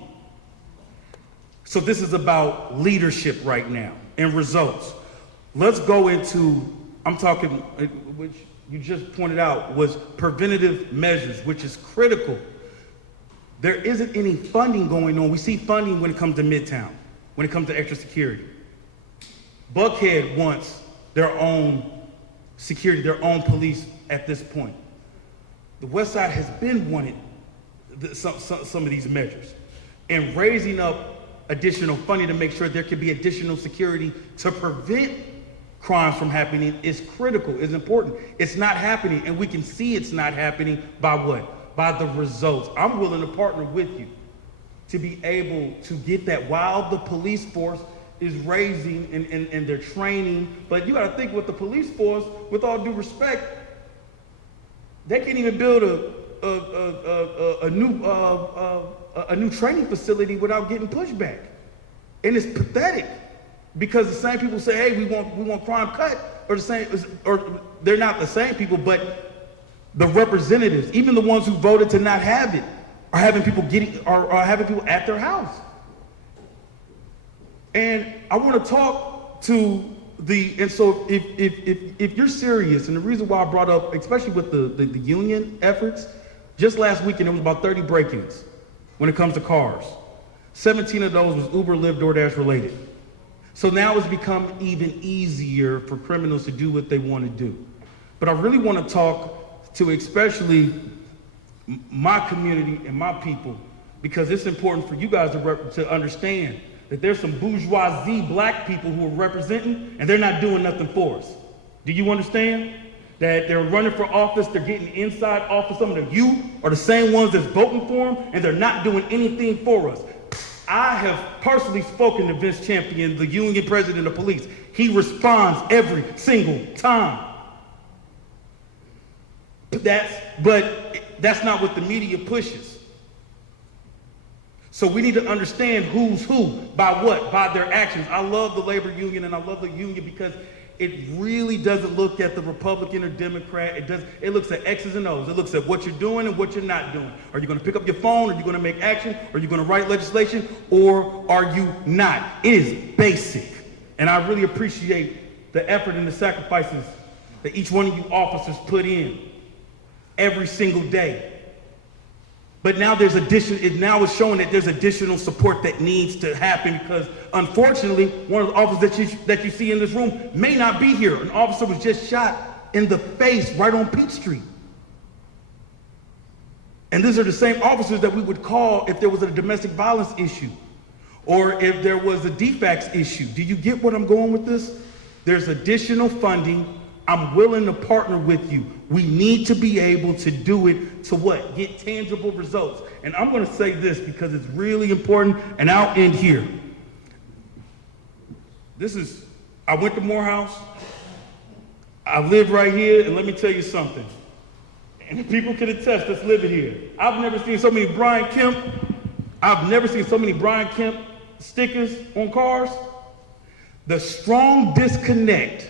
So this is about leadership right now and results. Let's go into, I'm talking, which you just pointed out, was preventative measures, which is critical. There isn't any funding going on. We see funding when it comes to Midtown, when it comes to extra security. Buckhead wants their own security, their own police at this point. The West Side has been wanting some of these measures, and raising up additional funding to make sure there can be additional security to prevent crimes from happening is critical, is important. It's not happening, and we can see it's not happening by what? By the results. I'm willing to partner with you to be able to get that while the police force is raising and they're training. But you got to think with the police force, with all due respect, they can't even build a new training facility without getting pushback. And it's pathetic because the same people say, hey, we want crime cut, or they're not the same people, but the representatives, even the ones who voted to not have it, are having people having people at their house. And I want to talk to so if you're serious, and the reason why I brought up, especially with the union efforts, just last weekend there was about 30 break-ins when it comes to cars. 17 of those was Uber, Lyft, DoorDash related. So now it's become even easier for criminals to do what they want to do. But I really want to talk to especially my community and my people, because it's important for you guys to understand that there's some bourgeoisie black people who are representing, and they're not doing nothing for us. Do you understand? That they're running for office, they're getting inside office. Some of you are the same ones that's voting for them, and they're not doing anything for us. I have personally spoken to Vince Champion, the union president of police. He responds every single time. But that's not what the media pushes. So we need to understand who's who, by what, by their actions. I love the labor union, and I love the union because it really doesn't look at the Republican or Democrat. It looks at X's and O's. It looks at what you're doing and what you're not doing. Are you going to pick up your phone? Are you going to make action? Are you going to write legislation? Or are you not? It is basic. And I really appreciate the effort and the sacrifices that each one of you officers put in every single day. But now now it's showing that there's additional support that needs to happen, because unfortunately, one of the officers that you see in this room may not be here. An officer was just shot in the face right on Peach Street. And these are the same officers that we would call if there was a domestic violence issue or if there was a defects issue. Do you get what I'm going with this? There's additional funding I'm willing to partner with you. We need to be able to do it to what? Get tangible results. And I'm going to say this because it's really important, and I'll end here. I went to Morehouse. I live right here, and let me tell you something. And people can attest that's living here. I've never seen so many Brian Kemp. I've never seen so many Brian Kemp stickers on cars. The strong disconnect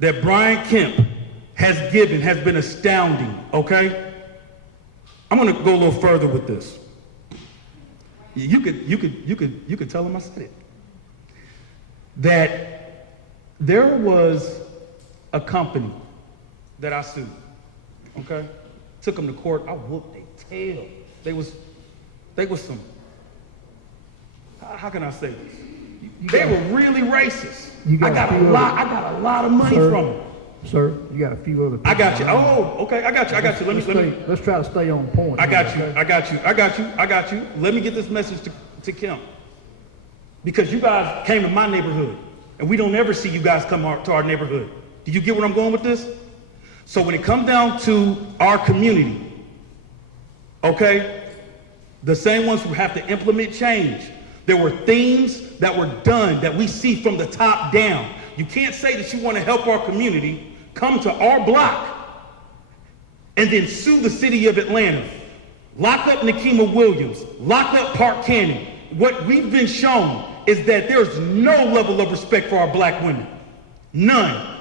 that Brian Kemp has given has been astounding, okay? I'm gonna go a little further with this. You could tell him I said it. That there was a company that I sued, okay? Took them to court, I whooped their tail. They was some, how can I say this? They were really racist. I got a lot of money from them. Sir, you got a few other people. I got you. Oh, okay, I got you. Let's try to stay on point. I got you. Let me get this message to Kemp. Because you guys came to my neighborhood, and we don't ever see you guys come to our neighborhood. Do you get where I'm going with this? So when it comes down to our community, okay, the same ones who have to implement change, there were things that were done that we see from the top down. You can't say that you want to help our community, come to our block, and then sue the city of Atlanta. Lock up Nikema Williams, lock up Park Cannon. What we've been shown is that there's no level of respect for our black women. None.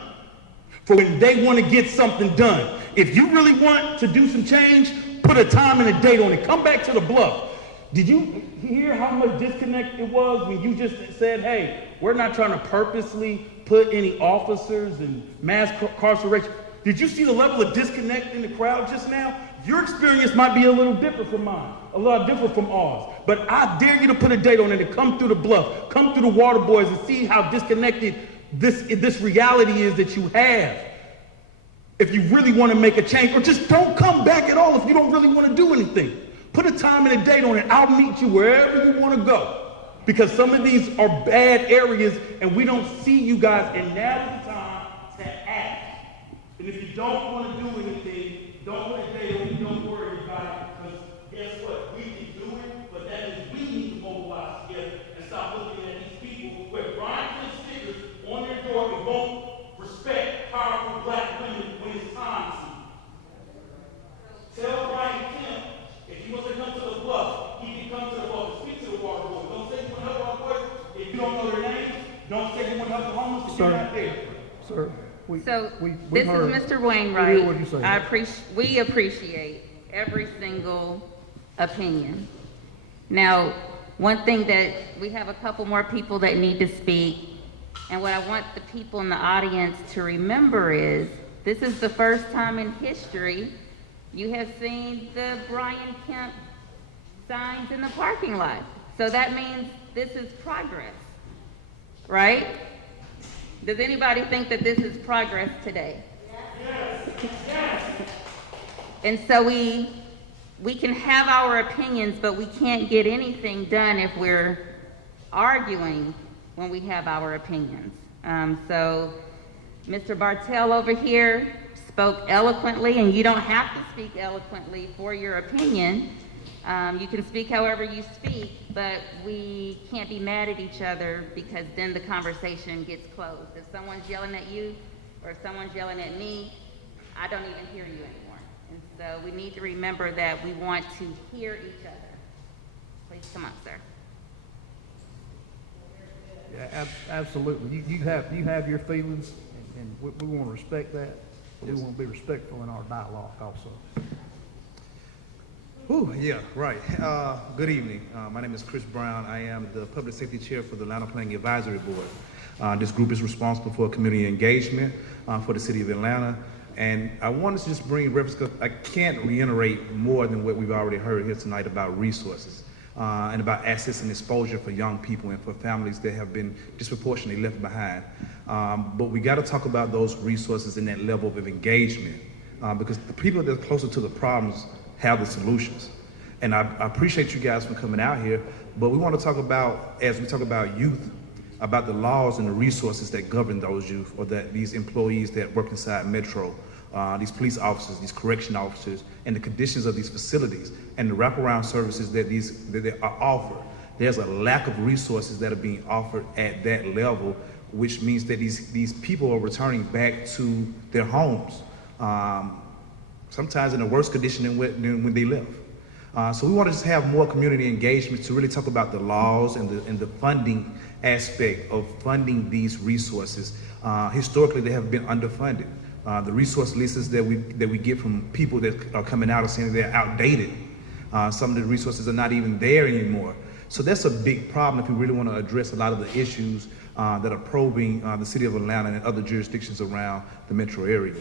For when they want to get something done. If you really want to do some change, put a time and a date on it. Come back to the bluff. Did you hear how much disconnect it was when you just said, hey, we're not trying to purposely put any officers in mass incarceration? Did you see the level of disconnect in the crowd just now? Your experience might be a little different from mine, a lot different from ours. But I dare you to put a date on it and come through the bluff, come through the water boys and see how disconnected this reality is that you have. If you really want to make a change, or just don't come back at all if you don't really want to do anything. Put a time and a date on it. I'll meet you wherever you want to go. Because some of these are bad areas and we don't see you guys, and now's the time to act. And if you don't want to do anything, don't put a date on it, don't worry about it, because guess what? We can do it, but that means we need to mobilize together and stop looking at these people where Brian puts stickers on their door and won't respect powerful black women when it's time to. Tell Brian Kemp, if he wants to come to the bluff, he can come to the bluff and speak to the water boys. Don't say you want to help our boys. If you don't know their names, don't say you want to help the homeless because you're not there. Sir, this is Mr. Wainwright. We appreciate every single opinion. Now, one thing that we have a couple more people that need to speak, and what I want the people in the audience to remember is this is the first time in history you have seen the Brian Kemp signs in the parking lot. So that means this is progress, right? Does anybody think that this is progress today? Yes. Yes. And so we can have our opinions, but we can't get anything done if we're arguing when we have our opinions. So Mr. Bartell over here spoke eloquently, and you don't have to speak eloquently for your opinion. You can speak however you speak, but we can't be mad at each other because then the conversation gets closed. If someone's yelling at you or if someone's yelling at me, I don't even hear you anymore. And so we need to remember that we want to hear each other. Please come up, sir. Yeah, absolutely. You have your feelings, and we want to respect that. We want to be respectful in our dialogue also. Yeah, right. Good evening. My name is Chris Brown. I am the Public Safety Chair for the Atlanta Planning Advisory Board. This group is responsible for community engagement for the city of Atlanta. And I wanted to just bring reference, because I can't reiterate more than what we've already heard here tonight about resources and about access and exposure for young people and for families that have been disproportionately left behind. But we got to talk about those resources and that level of engagement because the people that are closer to the problems have the solutions. And I appreciate you guys for coming out here, but we want to talk about, as we talk about youth about the laws and the resources that govern those youth, or that these employees that work inside Metro, these police officers, these correction officers, and the conditions of these facilities, and the wraparound services that they are offered. There's a lack of resources that are being offered at that level, which means that these people are returning back to their homes, sometimes in a worse condition than when they left. So we want to just have more community engagement to really talk about the laws and the funding aspect of funding these resources. Historically, they have been underfunded. The resource lists that we get from people that are coming out are saying they're outdated. Some of the resources are not even there anymore. So that's a big problem if we really want to address a lot of the issues that are probing the city of Atlanta and other jurisdictions around the metro area.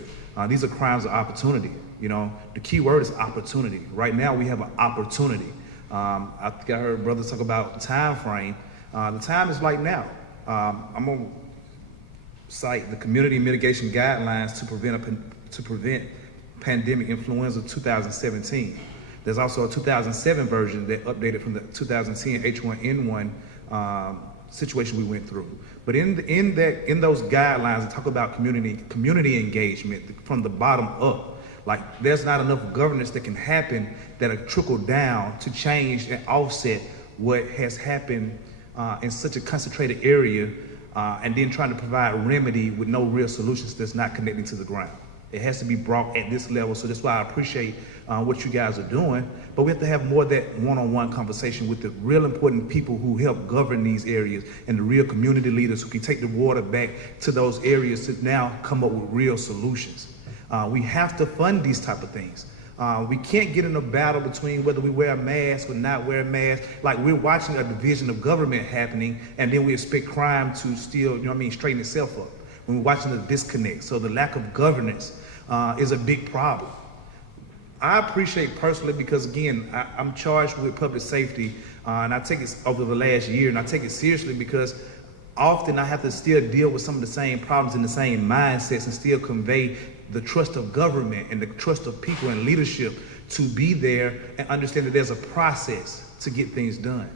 These are crimes of opportunity. You know, the key word is opportunity. Right now we have an opportunity. I think I heard brothers talk about time frame. The time is like now. I'm gonna cite the community mitigation guidelines to prevent pandemic influenza 2017. There's also a 2007 version that updated from the 2010 H1N1 situation we went through. But in those guidelines, they talk about community engagement from the bottom up. Like, there's not enough governance that can happen that'll trickle down to change and offset what has happened in such a concentrated area, and then trying to provide remedy with no real solutions that's not connecting to the ground. It has to be brought at this level, so that's why I appreciate what you guys are doing. But we have to have more of that one-on-one conversation with the real important people who help govern these areas, and the real community leaders who can take the water back to those areas to now come up with real solutions. We have to fund these type of things. We can't get in a battle between whether we wear a mask or not wear a mask. Like, we're watching a division of government happening, and then we expect crime to still, straighten itself up. When we're watching the disconnect. So the lack of governance is a big problem. I appreciate personally, because again, I'm charged with public safety, and I take it over the last year, and I take it seriously because often I have to still deal with some of the same problems and the same mindsets, and still convey the trust of government and the trust of people and leadership to be there and understand that there's a process to get things done.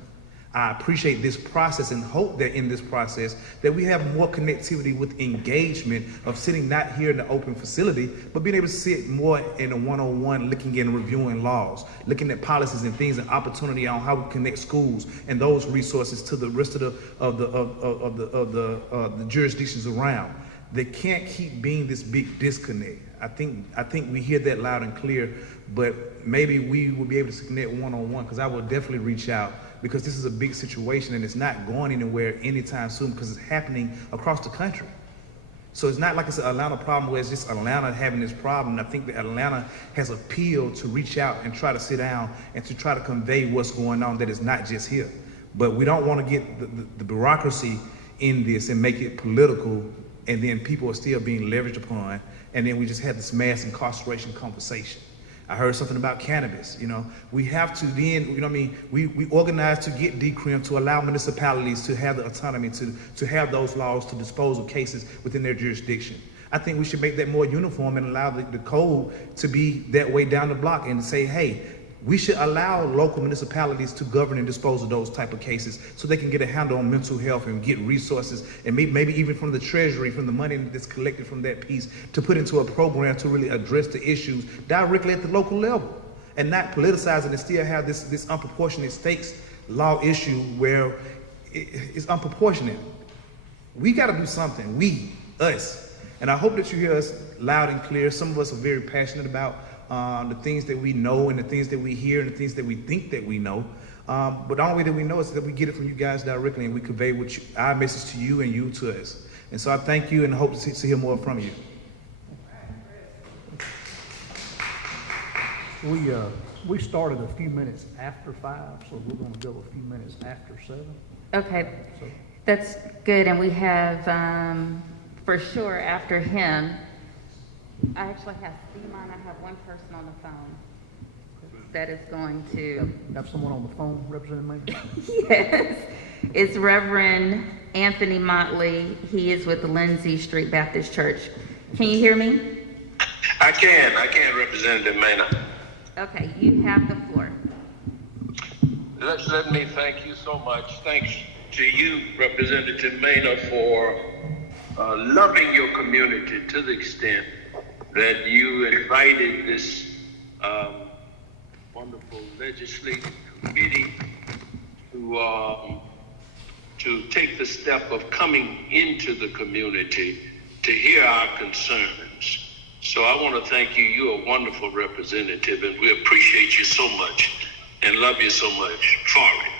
I appreciate this process and hope that in this process that we have more connectivity with engagement of sitting not here in the open facility, but being able to sit more in a one-on-one, looking and reviewing laws, looking at policies and things and opportunity on how we connect schools and those resources to the rest of the jurisdictions around. They can't keep being this big disconnect. I think we hear that loud and clear, but maybe we will be able to connect one-on-one, because I will definitely reach out, because this is a big situation and it's not going anywhere anytime soon, because it's happening across the country. So it's not like it's an Atlanta problem where it's just Atlanta having this problem. I think that Atlanta has appealed to reach out and try to sit down and to try to convey what's going on, that is not just here. But we don't want to get the bureaucracy in this and make it political, and then people are still being leveraged upon, and then we just had this mass incarceration conversation. I heard something about cannabis. We have to then, we organize to get decrim to allow municipalities to have the autonomy to have those laws to dispose of cases within their jurisdiction. I think we should make that more uniform and allow the code to be that way down the block, and say, hey, we should allow local municipalities to govern and dispose of those type of cases, so they can get a handle on mental health and get resources, and maybe even from the treasury, from the money that's collected from that piece, to put into a program to really address the issues directly at the local level, and not politicize it and still have this unproportionate stakes law issue where it's unproportionate. We got to do something, us. And I hope that you hear us loud and clear. Some of us are very passionate about the things that we know and the things that we hear and the things that we think that we know. But the only way that we know is that we get it from you guys directly, and we convey our message to you and you to us. And so I thank you and hope to hear more from you. We started a few minutes after 5, so we're going to go a few minutes after 7. Okay, that's good. And we have, for sure, after him, I actually have Steamon. I have one person on the phone that is going to... Got someone on the phone representing me? Yes. It's Reverend Anthony Motley. He is with the Lindsay Street Baptist Church. Can you hear me? I can, Representative MAINOR. Okay, you have the floor. Let me thank you so much. Thanks to you, Representative Maynor, for loving your community to the extent that you invited this wonderful legislative committee to take the step of coming into the community to hear our concerns. So I want to thank you. You're a wonderful representative, and we appreciate you so much and love you so much for it.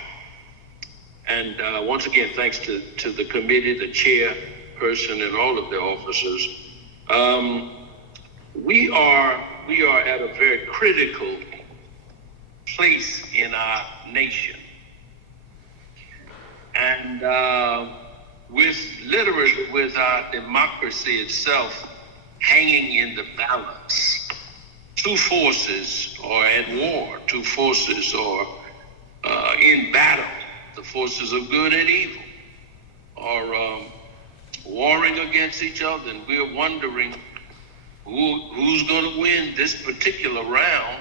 And once again, thanks to the committee, the chairperson, and all of the officers. We are at a very critical place in our nation. And with our democracy itself hanging in the balance, two forces are at war, two forces are in battle. The forces of good and evil are warring against each other, and we're wondering who's going to win this particular round.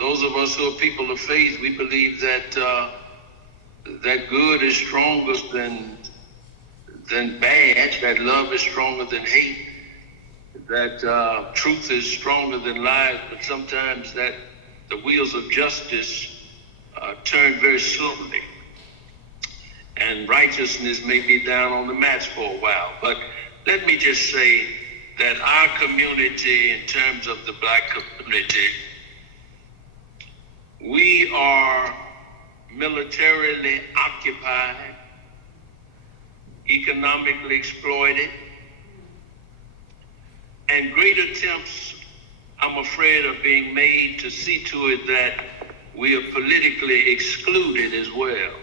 Those of us who are people of faith, we believe that that good is stronger than bad, that love is stronger than hate, that truth is stronger than lies, but sometimes that the wheels of justice turn very slowly, and righteousness may be down on the mats for a while. But let me just say that our community, in terms of the black community, we are militarily occupied, economically exploited, and great attempts, I'm afraid, are being made to see to it that we are politically excluded as well.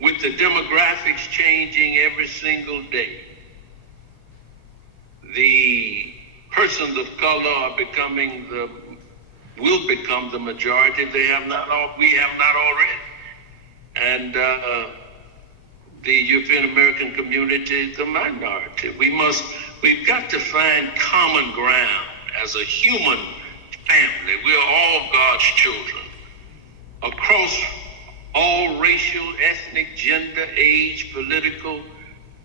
With the demographics changing every single day, the persons of color are will become the majority. We have not already. And the European American community, the minority. We've got to find common ground as a human family. We're all God's children across all racial, ethnic, gender, age, political,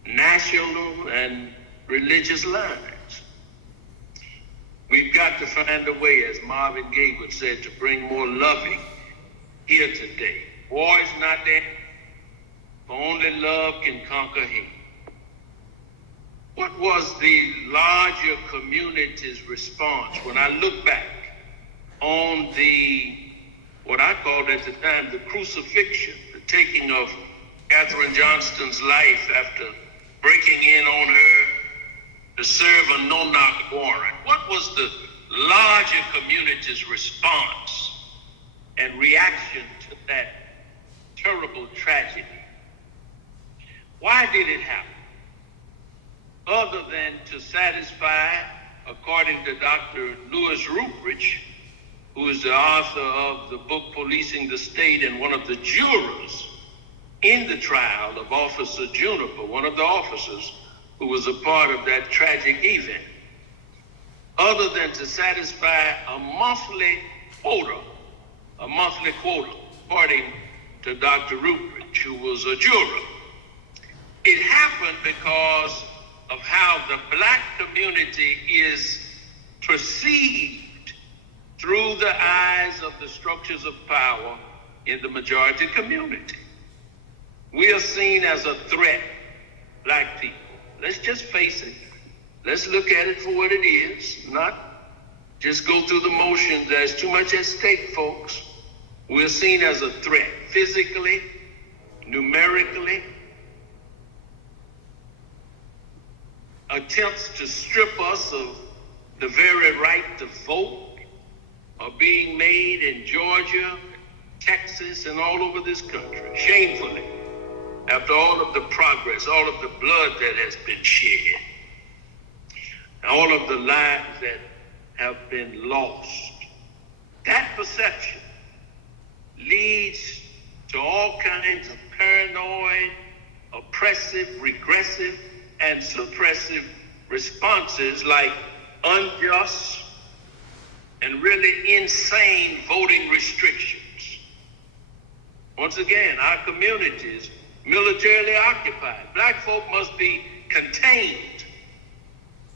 national, and religious lines. We've got to find a way, as Marvin Gaye would say, to bring more loving here today. War is not there, but only love can conquer hate. What was the larger community's response when I look back on what I called at the time, the crucifixion, the taking of Katherine Johnston's life after breaking in on her to serve a no-knock warrant? What was the larger community's response and reaction to that terrible tragedy? Why did it happen? Other than to satisfy, according to Dr. Louis Rupprich, who is the author of the book Policing the State and one of the jurors in the trial of Officer Juniper, one of the officers who was a part of that tragic event, other than to satisfy a monthly quota, according to Dr. Rupprich, who was a juror. It happened because of how the black community is perceived through the eyes of the structures of power in the majority community. We are seen as a threat, black people. Let's just face it. Let's look at it for what it is, not just go through the motions. There's too much at stake, folks. We're seen as a threat, physically, numerically. Attempts to strip us of the very right to vote are being made in Georgia, Texas, and all over this country, shamefully. After all of the progress, all of the blood that has been shed, all of the lives that have been lost, that perception leads to all kinds of paranoid, oppressive, regressive, and suppressive responses like unjust and really insane voting restrictions Once again, our communities militarily occupied. Black folk must be contained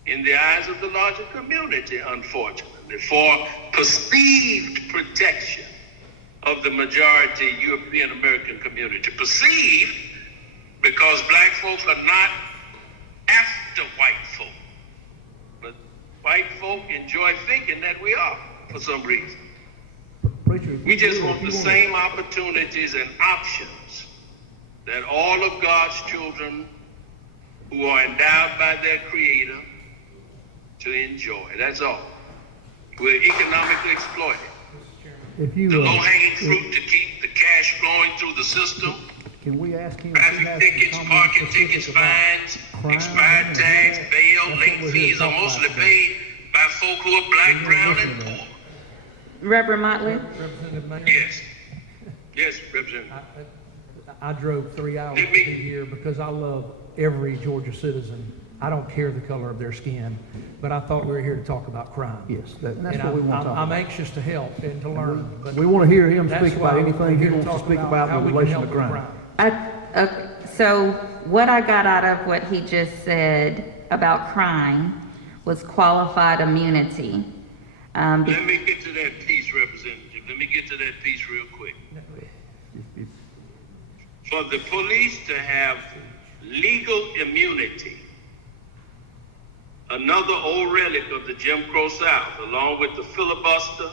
in the eyes of the larger community, unfortunately, for perceived protection of the majority European American community. Perceived because black folk are not after white folk. But white folk enjoy thinking that we are for some reason. We just want the same opportunities and options that all of God's children who are endowed by their Creator to enjoy. That's all. We're economically exploited. The low-hanging fruit to keep the cash flowing through the system. Can we ask him? Traffic tickets, parking tickets, fines, expired tax, bail, late fees are mostly paid by folk who are black, brown, and poor. Reverend Motley? Yes. Yes, Representative. I drove 3 hours to be here because I love every Georgia citizen. I don't care the color of their skin, but I thought we were here to talk about crime. Yes, that's what we want to talk about. I'm anxious to help and to learn. But we want to hear him speak about why anything he we're wants to speak about how in we can relation to help with crime. So what I got out of what he just said about crime was qualified immunity. Let me get to that piece, Representative. Let me get to that piece real quick. For the police to have legal immunity, another old relic of the Jim Crow South, along with the filibuster,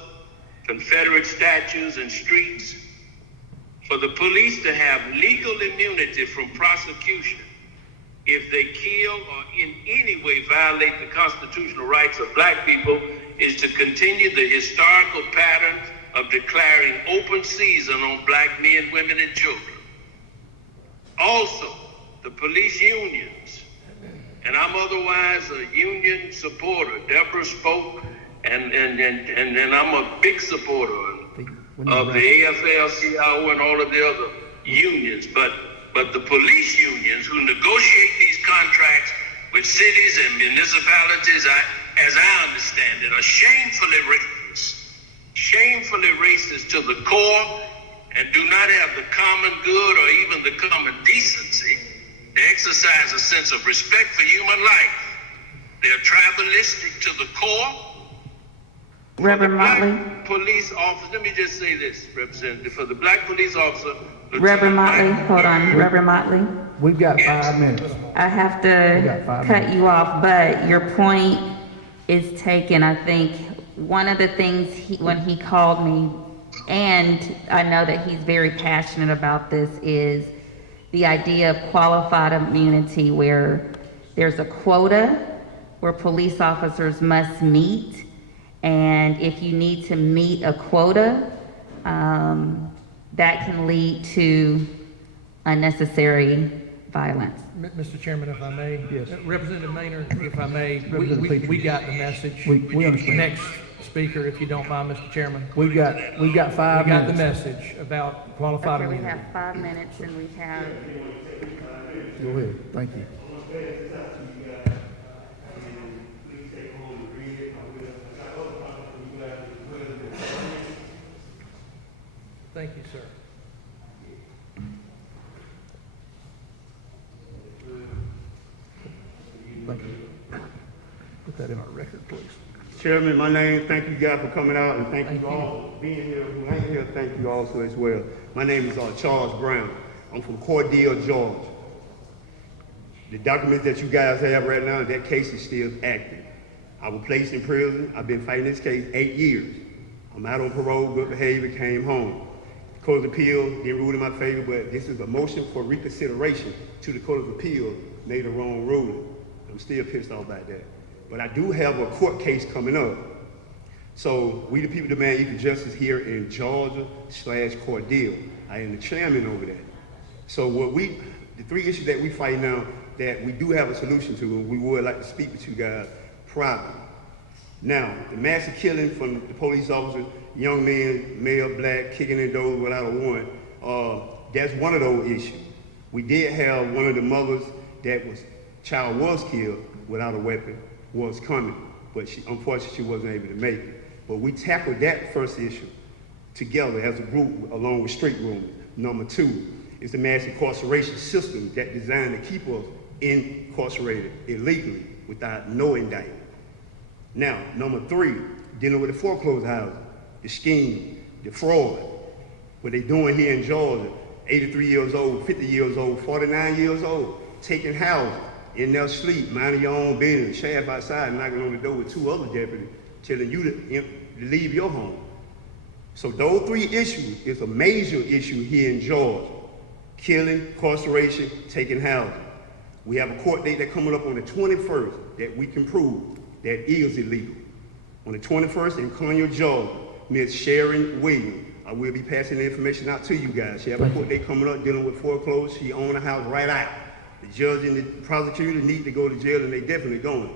Confederate statues and streets, for the police to have legal immunity from prosecution if they kill or in any way violate the constitutional rights of black people is to continue the historical pattern of declaring open season on black men, women, and children. Also, the police unions, and I'm otherwise a union supporter. Deborah spoke, and I'm a big supporter of the AFL-CIO and all of the other unions. But the police unions who negotiate these contracts with cities and municipalities, as I understand it, are shamefully racist to the core, and do not have the common good or even the common decency to exercise a sense of respect for human life. They're tribalistic to the core. Reverend Motley. Police officer, let me just say this, Representative, for the black police officer. Reverend Motley, hold on, Reverend Motley. We've got 5 minutes. I have to cut you off, but your point is taken. I think one of the things when he called me, and I know that he's very passionate about this, is the idea of qualified immunity, where there's a quota where police officers must meet, and if you need to meet a quota, that can lead to unnecessary violence. Mr. Chairman, if I may. Yes. Representative MAINOR, if I may, we got the message. We understand. Next speaker, if you don't mind, Mr. Chairman. We've got 5 minutes. We got the message about qualified Okay, we immunity. have 5 minutes and we have... Go ahead. Thank you. Thank you, sir. Thank you. Put that in our record, please. Chairman, my name, thank you guys for coming out, and thank you all for being here. Who ain't here, thank you also as well. My name is Charles Brown. I'm from Cordele, Georgia. The documents that you guys have right now, that case is still active. I was placed in prison. I've been fighting this case 8 years. I'm out on parole, good behavior, came home. The Court of Appeal didn't rule in my favor, but this is a motion for reconsideration to the Court of Appeal, made a wrong ruling. I'm still pissed off about that. But I do have a court case coming up. So we the people demand equal justice here in Georgia/Cordele. I am the chairman over there. So the 3 issues that we fight now that we do have a solution to, and we would like to speak with you guys privately. Now, the massive killing from the police officers, young men, male, black, kicking in doors without a warrant, that's one of those issues. We did have one of the mothers that child was killed without a weapon, was coming, but unfortunately she wasn't able to make it. But we tackled that first issue together as a group along with street rooms. Number two is the mass incarceration system that designed to keep us incarcerated illegally without no indictment. Now, number three, dealing with the foreclosed housing, the scheme, the fraud, what they doing here in Georgia, 83 years old, 50 years old, 49 years old, taking housing, in their sleep, minding your own business, shaft outside, knocking on the door with two other deputies, telling you to leave your home. So those three issues is a major issue here in Georgia. Killing, incarceration, taking housing. We have a court date that coming up on the 21st that we can prove that is illegal. On the 21st in Conroe, Georgia, Ms. Sharon Williams, I will be passing the information out to you guys. She have a court date coming up dealing with foreclosure. She owned a house right out. The judge and the prosecutor need to go to jail, and they definitely going,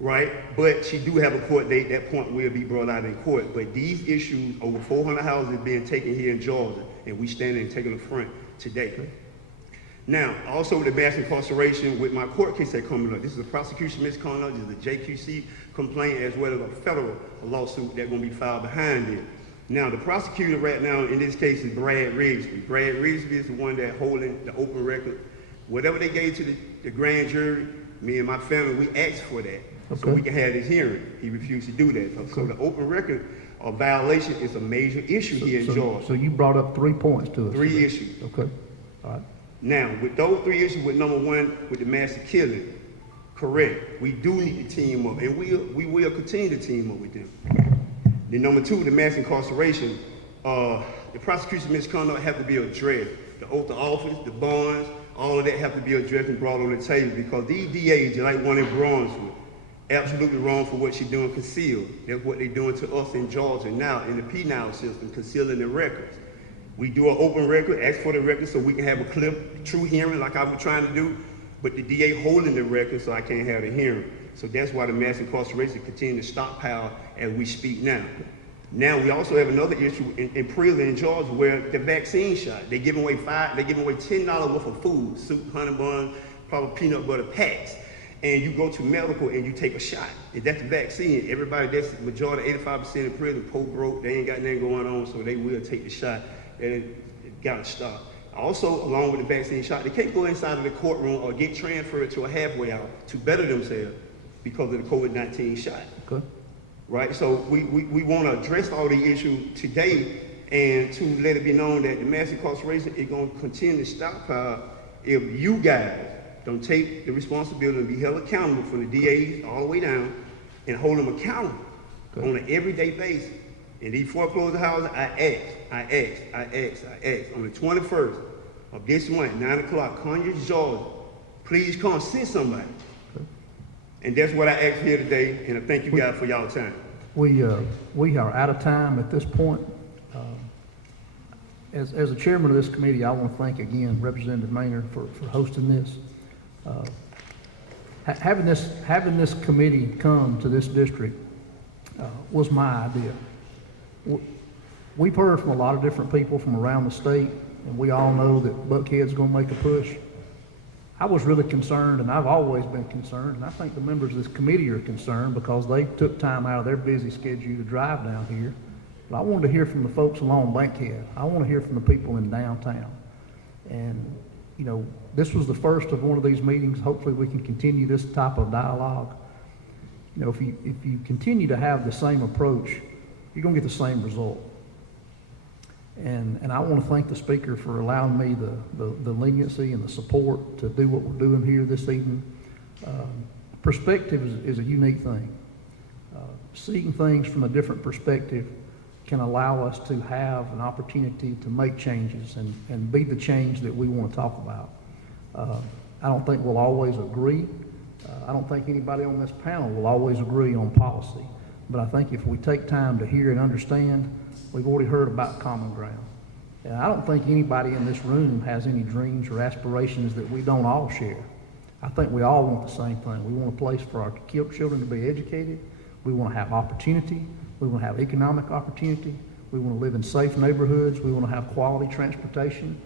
right? But she do have a court date. That point will be brought out in court. But these issues, over 400 houses being taken here in Georgia, and we standing and taking the front today. Now, also the mass incarceration with my court case that coming up. This is a prosecution misconduct. This is a JQC complaint as well as a federal lawsuit that's going to be filed behind it. Now, the prosecutor right now in this case is Brad Rigsby. Brad Rigsby is the one that holding the open record. Whatever they gave to the grand jury, me and my family, we asked for that so we can have this hearing. He refused to do that. So the open record of violation is a major issue here in Georgia. So you brought up 3 points to us. 3 issues. Okay. All right. Now, with those 3 issues, with number one, with the massive killing, correct, we do need to team up, and we will continue to team up with them. Then number 2, the mass incarceration, the prosecution misconduct have to be addressed. The oath of office, the bonds, all of that have to be addressed and brought on the table because these DAs, like one in Brunswick, absolutely wrong for what she's doing concealed. That's what they're doing to us in Georgia now in the penal system, concealing the records. We do an open record, ask for the record so we can have a clear, true hearing like I was trying to do, but the DA holding the record so I can't have the hearing. So that's why the mass incarceration continues to stockpile as we speak now. Now we also have another issue in prison in Georgia where the vaccine shot. They're giving away $10 worth of food, soup, honey buns, probably peanut butter packs. And you go to medical and you take a shot. If that's the vaccine, everybody that's the majority, 85% in prison, poor broke, they ain't got nothing going on, so they will take the shot. And it gotta stop. Also, along with the vaccine shot, they can't go inside of the courtroom or get transferred to a halfway house to better themselves because of the COVID-19 shot. Okay. Right, so we want to address all the issues today and to let it be known that the mass incarceration is going to continue to stockpile if you guys don't take the responsibility and be held accountable from the DAs all the way down and hold them accountable on an everyday basis. In these foreclosed houses, I asked on the 21st of this month, 9 o'clock, Conroe, Georgia, please come send somebody. And that's what I asked here today, and I thank you guys for y'all time. We are out of time at this point. As the chairman of this committee, I want to thank again Representative MAINOR for hosting this. Having this committee come to this district was my idea. We've heard from a lot of different people from around the state, and we all know that Buckhead's going to make a push. I was really concerned, and I've always been concerned, and I think the members of this committee are concerned because they took time out of their busy schedule to drive down here. But I wanted to hear from the folks along Bankhead. I want to hear from the people in downtown. And, you know, this was the first of one of these meetings. Hopefully we can continue this type of dialogue. You know, if you continue to have the same approach, you're going to get the same result. And I want to thank the speaker for allowing me the leniency and the support to do what we're doing here this evening. Perspective is a unique thing. Seeing things from a different perspective can allow us to have an opportunity to make changes and be the change that we want to talk about. I don't think we'll always agree. I don't think anybody on this panel will always agree on policy. But I think if we take time to hear and understand, we've already heard about common ground. And I don't think anybody in this room has any dreams or aspirations that we don't all share. I think we all want the same thing. We want a place for our children to be educated. We want to have opportunity. We want to have economic opportunity. We want to live in safe neighborhoods. We want to have quality transportation,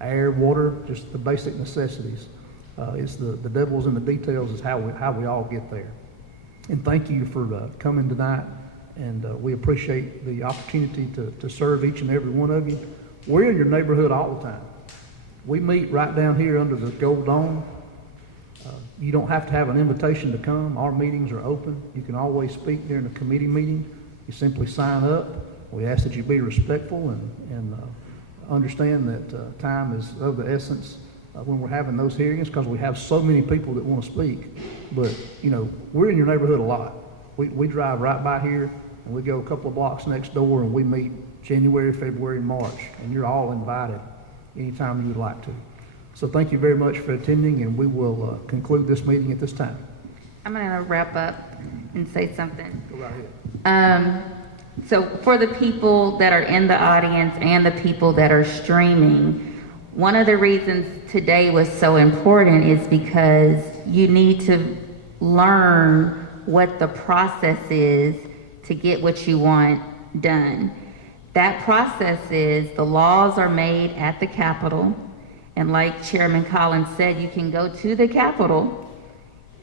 air, water, just the basic necessities. It's the devil's in the details is how we all get there. And thank you for coming tonight. And we appreciate the opportunity to serve each and every one of you. we're in your neighborhood all the time. We meet right down here under the Gold Dome. You don't have to have an invitation to come. Our meetings are open. You can always speak during a committee meeting. You simply sign up. We ask that you be respectful and understand that time is of the essence when we're having those hearings, because we have so many people that want to speak. But, you know, we're in your neighborhood a lot. We drive right by here, and we go a couple of blocks next door, and we meet January, February, and March, and you're all invited anytime you would like to. So thank you very much for attending, and we will conclude this meeting at this time. I'm going to wrap up and say something. Go right ahead. So for the people that are in the audience and the people that are streaming, one of the reasons today was so important is because you need to learn what the process is to get what you want done. That process is the laws are made at the Capitol, and like Chairman Collins said, you can go to the Capitol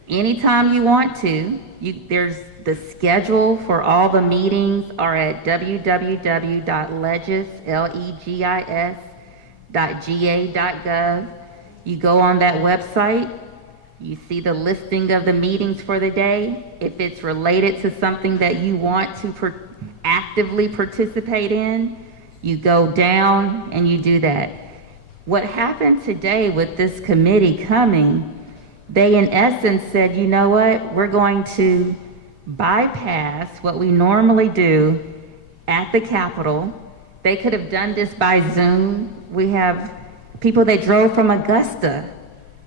anytime you want to. There's the schedule for all the meetings are at www.legis.ga.gov. You go on that website, you see the listing of the meetings for the day. If it's related to something that you want to actively participate in, you go down and you do that. What happened today with this committee coming, they in essence said, you know what, we're going to bypass what we normally do at the Capitol. They could have done this by Zoom. We have people that drove from Augusta,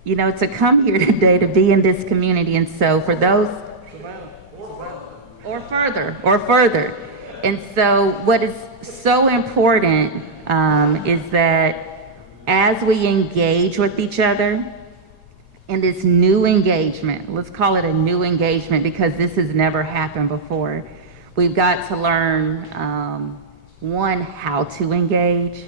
you know, to come here today to be in this community. And so for those, or further. And so what is so important is that as we engage with each other in this new engagement, let's call it a new engagement because this has never happened before. We've got to learn, one, how to engage.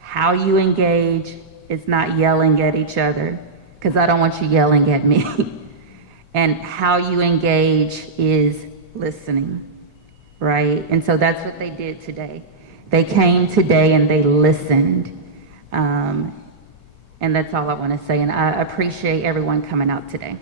How you engage is not yelling at each other, because I don't want you yelling at me. And how you engage is listening, right? And so that's what they did today. They came today and they listened. And that's all I want to say. And I appreciate everyone coming out today.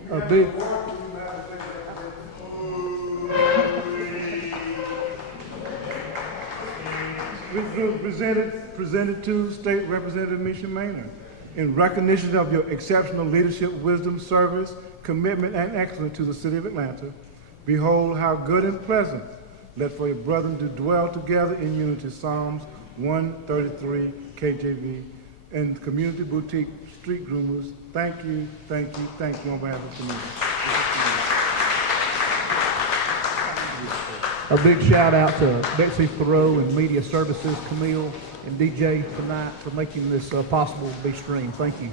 Presented to State Representative MESHA MAINOR in recognition of your exceptional leadership, wisdom, service, commitment, and excellence to the city of Atlanta. Behold how good and pleasant, let for your brethren to dwell together in unity. Psalms 133 KJV. And Community Boutique Street Groomers, thank you on behalf of the community. A big shout out to Betsy Thoreau and Media Services, Camille and DJ tonight for making this possible to be streamed. Thank you.